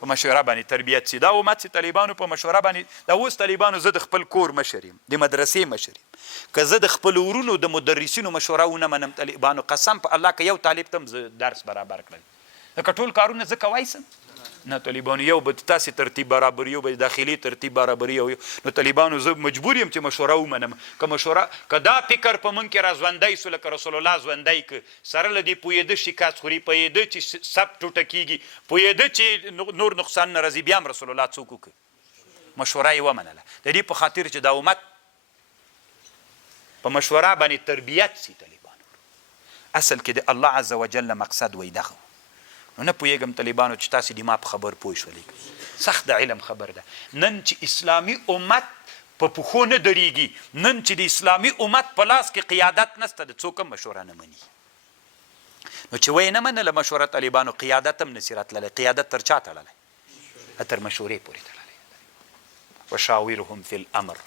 په مشوره باندې تربیت سي. دا امت چې طالبانو په مشوره باندې، دا اوس طالبانو زه د خپل کور مشر یم، د مدرسې مشر یم، که زه د خپل ورونو د مدرسینو مشوره ونه منم طالبانو، قسم په الله که یو طالب ته هم زه درس برابر کړل، ځکه ټول کارونه زه کولی سم نه. طالبانو یو به تاسې ترتیب برابري، یو به داخلي ترتیب برابري، نو طالبانو زه مجبور یم چې مشوره ومنم. که مشوره که دا فکر په موږ کې را ژوندی سو لکه رسول الله ژوندی که، سره له دې پوهېده شکست خوري، پوهېده چې صف ټوټه کېږي، پوهېده چې نور نقصان نه راځي، بیا هم رسول الله څوک وکړه؟ مشوره یې ومنله. د دې په خاطر چې دا امت په مشوره باندې تربیت سي طالبانو. اصل کې د الله عز وجل مقصد وی دغه. نو نه پوهېږم طالبانو چې تاسې د ما په خبر پوه شولئ، سخت د علم خبر ده. نن چې اسلامي امت په پښو نه درېږي، نن چې د اسلامي امت په لاس کې قیادت نسته، د څوک هم مشوره نه مني. نو چې وایې نه منله مشوره طالبانو، قیادت هم نسي راتللی. قیادت تر چا تړلی؟ تر مشورې پورې تړلی. وشاورهم فی الامر.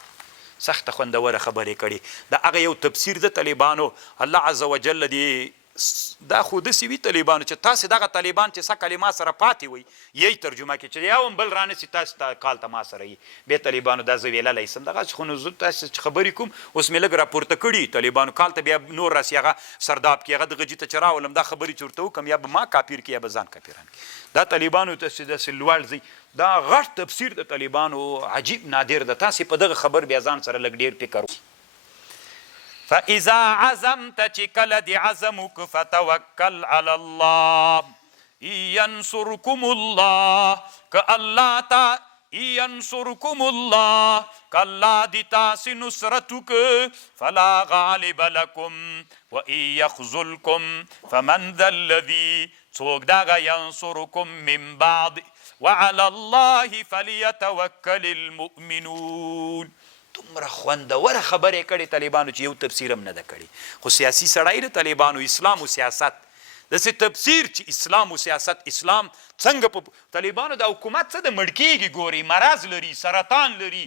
سخته خوندوره خبرې کړي. د هغه یو تفسیر د طالبانو الله عز وجل دی، دا خو داسې وي طالبانو چې تاسې دغه طالبان چې څه کلمات سره پاتې وئ یی ترجمه کړي، چې یو هم بل رانسي تاسې ته کال ته ما سره یي. بیا طالبانو دا زه ویللی سم دغه خو نو زه تاسې چې خبرې کوم اوس مې لږ راپورته کړي طالبانو، کال ته بیا نور راسي هغه سرداب کړي، هغه دغه جي ته چې راولم دا خبرې چې ورته وکړم یا به ما کاپیر کړي یا به ځان کاپیران کړي. دا طالبانو ته چې داسې لوړ ځي، دا غټ تفسیر د طالبانو عجیب نادر ده. تاسې په دغه خبر بیا ځان سره لږ ډېر فکر وکړئ. فاذا عزمت چې کله دې عزم وکړه فتوکل علی الله ینصرکم الله، که الله تا ینصرکم الله، که الله دې تاسې نصرت وکړه، فلا غالب لکم وان یخذلکم فمن ذا الذي، څوک دغه ینصرکم من بعد وعلى الله فلیتوکل المؤمنون. دومره خوندوره خبرې کړې طالبانو چې یو تفسیر هم نه ده کړې خو سیاسي سړی د طالبانو اسلام او سیاست داسې تفسیر چې اسلام او سیاست اسلام څنګه په طالبانو د حکومت څه د مړ کېږي ګوري مرض لري سرطان لري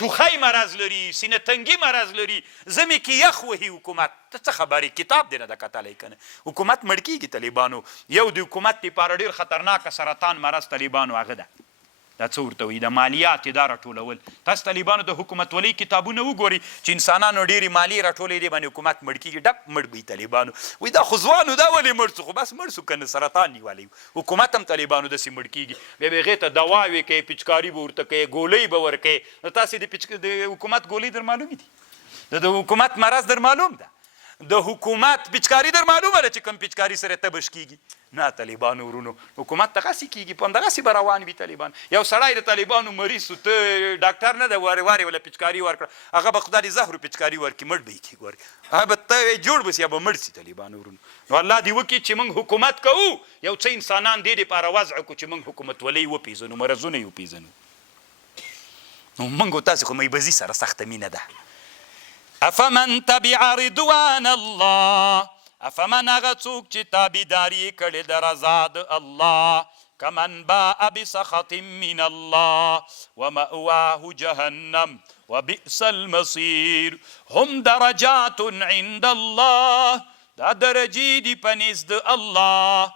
ټوخی مرض لري سینه تنګي مرض لري زمې کې یخ وهي حکومت ته څه خبرې کتاب دی نه ده کتلی که نه حکومت مړ کېږي طالبانو یو د حکومت دپاره ډېر خطرناکه سرطان مرض طالبانو هغه ده دا څه ورته وایي د مالیات دا راټولول تاسو طالبانو د حکومتولۍ کتابونه وګورئ چې انسانانو ډېرې مالیې راټولې دي باندې حکومت مړ کېږي ډک مړ به طالبانو وایي دا خو ځوانو دا ولې مړ سو خو بس مړ سو که نه سرطان نیولی حکومت هم طالبانو داسې مړ کېږي بیا به هغې ته دواوې کوي پچکاري به ورته کوي ګولۍ به ورکوي نو تاسې د حکومت ګولۍ در معلومې دي د حکومت مرض در معلوم ده د حکومت پچکاري در معلومه ده چې کوم پچکاري سره تبش کېږي نه طالبانو ورونو حکومت دغسې کېږي په همدغسې به روان وي طالبان یو سړی د طالبانو مریض سو ته ډاکټر نه ده وارې وله پچکاري ورکړه هغه به خدای دې زهرو پچکاري ورکړي مړ به یې کېږي ورکړي هغه به ته جوړ به سي یا به مړ سي طالبانو ورونو نو الله دې وکړي چې موږ حکومت کوو یو څه انسانان دې دپاره وضع کړو چې موږ حکومتولۍ وپېژنو مرضونه یې وپېژنو نو موږ او تاسې خو میبزي سره سخته مینه ده افمن تبع رضوان الله افمن هغه څوک چې تابعداري کړې د رضا د الله کمن باء بسخط من الله ومأواه جهنم وبئس المصير هم درجات عند الله دا درجې دي په نزد الله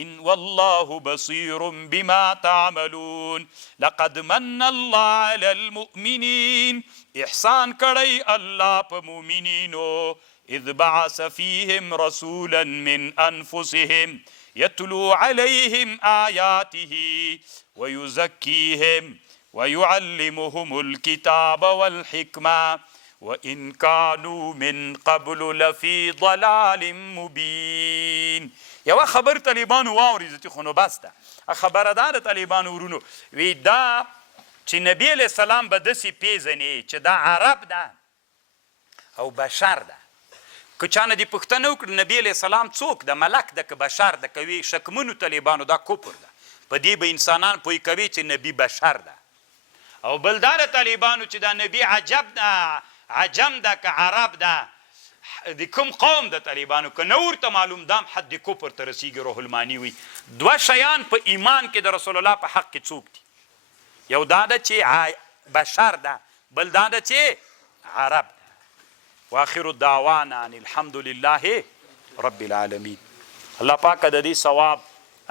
والله بصير بما تعملون لقد من الله على المؤمنين احسان کړی الله په مؤمنینو اذ بعث فيهم رسولا من انفسهم يتلو عليهم آياته ويزكيهم ويعلمهم الكتاب والحكمة وإن كانوا من قبل لفي ضلال مبين یوه خبر طالبانو واورېده خو نو بس ده خبره دا د طالبانو ورونو وی دا چې نبی علیه السلام به داسې پیژنې چې دا عرب ده او بشر ده که چانه دې پوښتنه وکړي نبی علیه السلام څوک ده ملک ده که بشر ده کوي شکمنو طالبانو دا کفر ده په دې به انسانان پوه کوي چې نبی بشر ده او بل دا د طالبانو چې دا نبی عجب ده عجم ده که عرب ده د کوم قوم د طالبانو که نه ورته معلوم دام حد کفر ته رسیږي روح المانی وي دوه شیان په ایمان کې د رسول الله په حق کې څوک دي یو دا ده چې بشر ده بل دا ده چې عرب ده واخر الدعوانا ان الحمد لله رب العالمین الله پاک د دې ثواب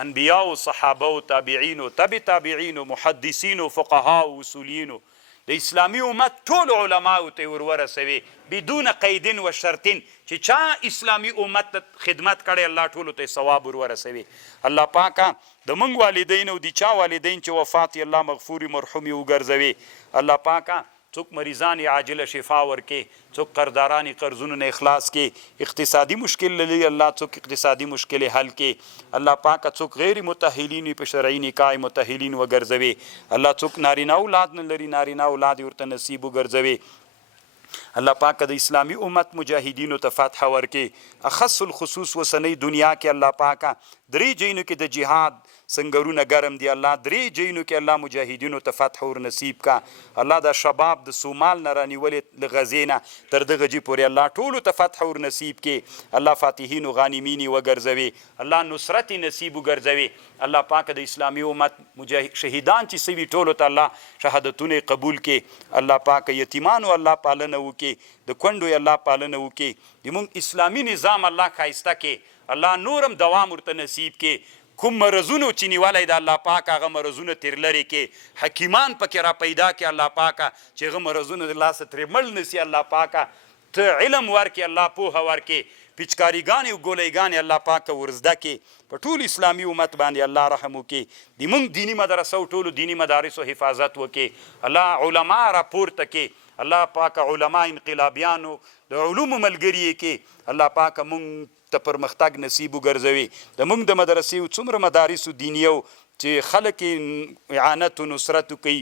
انبیاء او صحابه او تابعین او تبع تابعین او محدثین او فقها او اصولین د اسلامي امت ټول علماو ته ورورسوي بدون قید و شرط چې چا اسلامي امت خدمت کړي الله ټولو ته ثواب ورورسوي الله پاکه د موږ والدین او د چا والدین چې وفات یې الله مغفوري مرحومي وګرځوي الله پاکه څوک مریضان عاجله شفا ورکې څوک قرضداران قرضونو نه اخلاص کې اقتصادي مشکل لري الله څوک اقتصادي مشکل حل کې الله پاک څوک غیر متأهلین په شرعي نکاح متأهلین وګرځوي الله څوک نارینه اولاد نه لري نارینه اولاد ورته نصیب وګرځوي الله پاک د اسلامي امت مجاهدینو ته فتح ورکې اخص الخصوص وسنۍ دنیا کې الله پاک درې جینو کې د جهاد سنگرونه ګرم دی الله درې جینو کې الله مجاهدینو ته فتح ور نصیب کا الله د شباب د سومال نه رانیولې له غزې نه تر دغه جې پورې الله ټولو ته فتح ور نصیب کې الله فاتحین و غانمین وګرځوي الله نصرت نصیب وګرځوي الله پاک د اسلامي امت شهیدان چې سوي ټولو ته الله شهادتونه قبول کې الله پاک یتیمانو الله پالنه وکړي د کونډو الله پالنه وکړي د موږ اسلامي نظام الله ښایسته کې الله نورم دوام ورته نصیب کې کوم مرضونو چې نیولی د الله پاک هغه مرضونه تر لرې کې حکیمان پکې را پیدا کې الله پاکه چې هغه مرضونه د لاسه ترې مړ نسي الله پاکه ته علم ورکې الله پوهه ورکې پچکاریګانې او ګولۍ الله پاکه ورزده کې په ټول اسلامي امت باندې الله رحم وکړي د موږ دیني مدرسو ټولو دیني مدارسو حفاظت وکړي الله علما راپورته کې الله پاکه علما انقلابیانو د علومو ملګري کې الله پاکه موږ ته پرمختګ نصیب وګرځوي د موږ د مدرسې څومره مدارسو دینیو چې خلک اعانت و نصرت کوي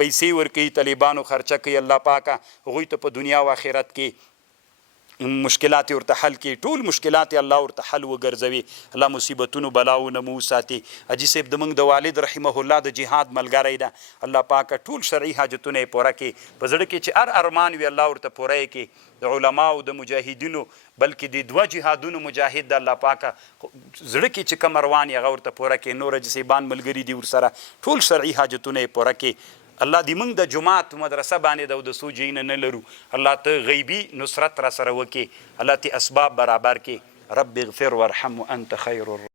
پیسې ورکوي طالبانو خرچه کوي الله پاکه هغوی ته په دنیا او آخرت کې مشکلات ورته حل کړي، ټول مشکلات الله ورته حل وګرځوي. الله مصیبتونو بلاونه مو وساتي. حاجي صاحب زموږ د والد رحمه الله د جهاد ملګری ده. الله پاکه ټول شرعي حاجتونه یې پوره کړي. په زړه کې چې هر ارمان وي الله ورته پوره یې کړي. د علماو د مجاهدینو بلکې د 2 جهادونو مجاهد د الله پاکه زړه کې چې کوم روان یې هغه ورته پوره کړي. نور حاجي صاحبان ملګري دي ورسره ټول شرعي حاجتونه یې پوره کړي. الله دې موږ د جماعت مدرسه باندې د اودسو ځایونه نه لرو. الله ته غیبي نصرت را سره وکړي. الله ته اسباب برابر کړي. رب اغفر وارحم وانت خیر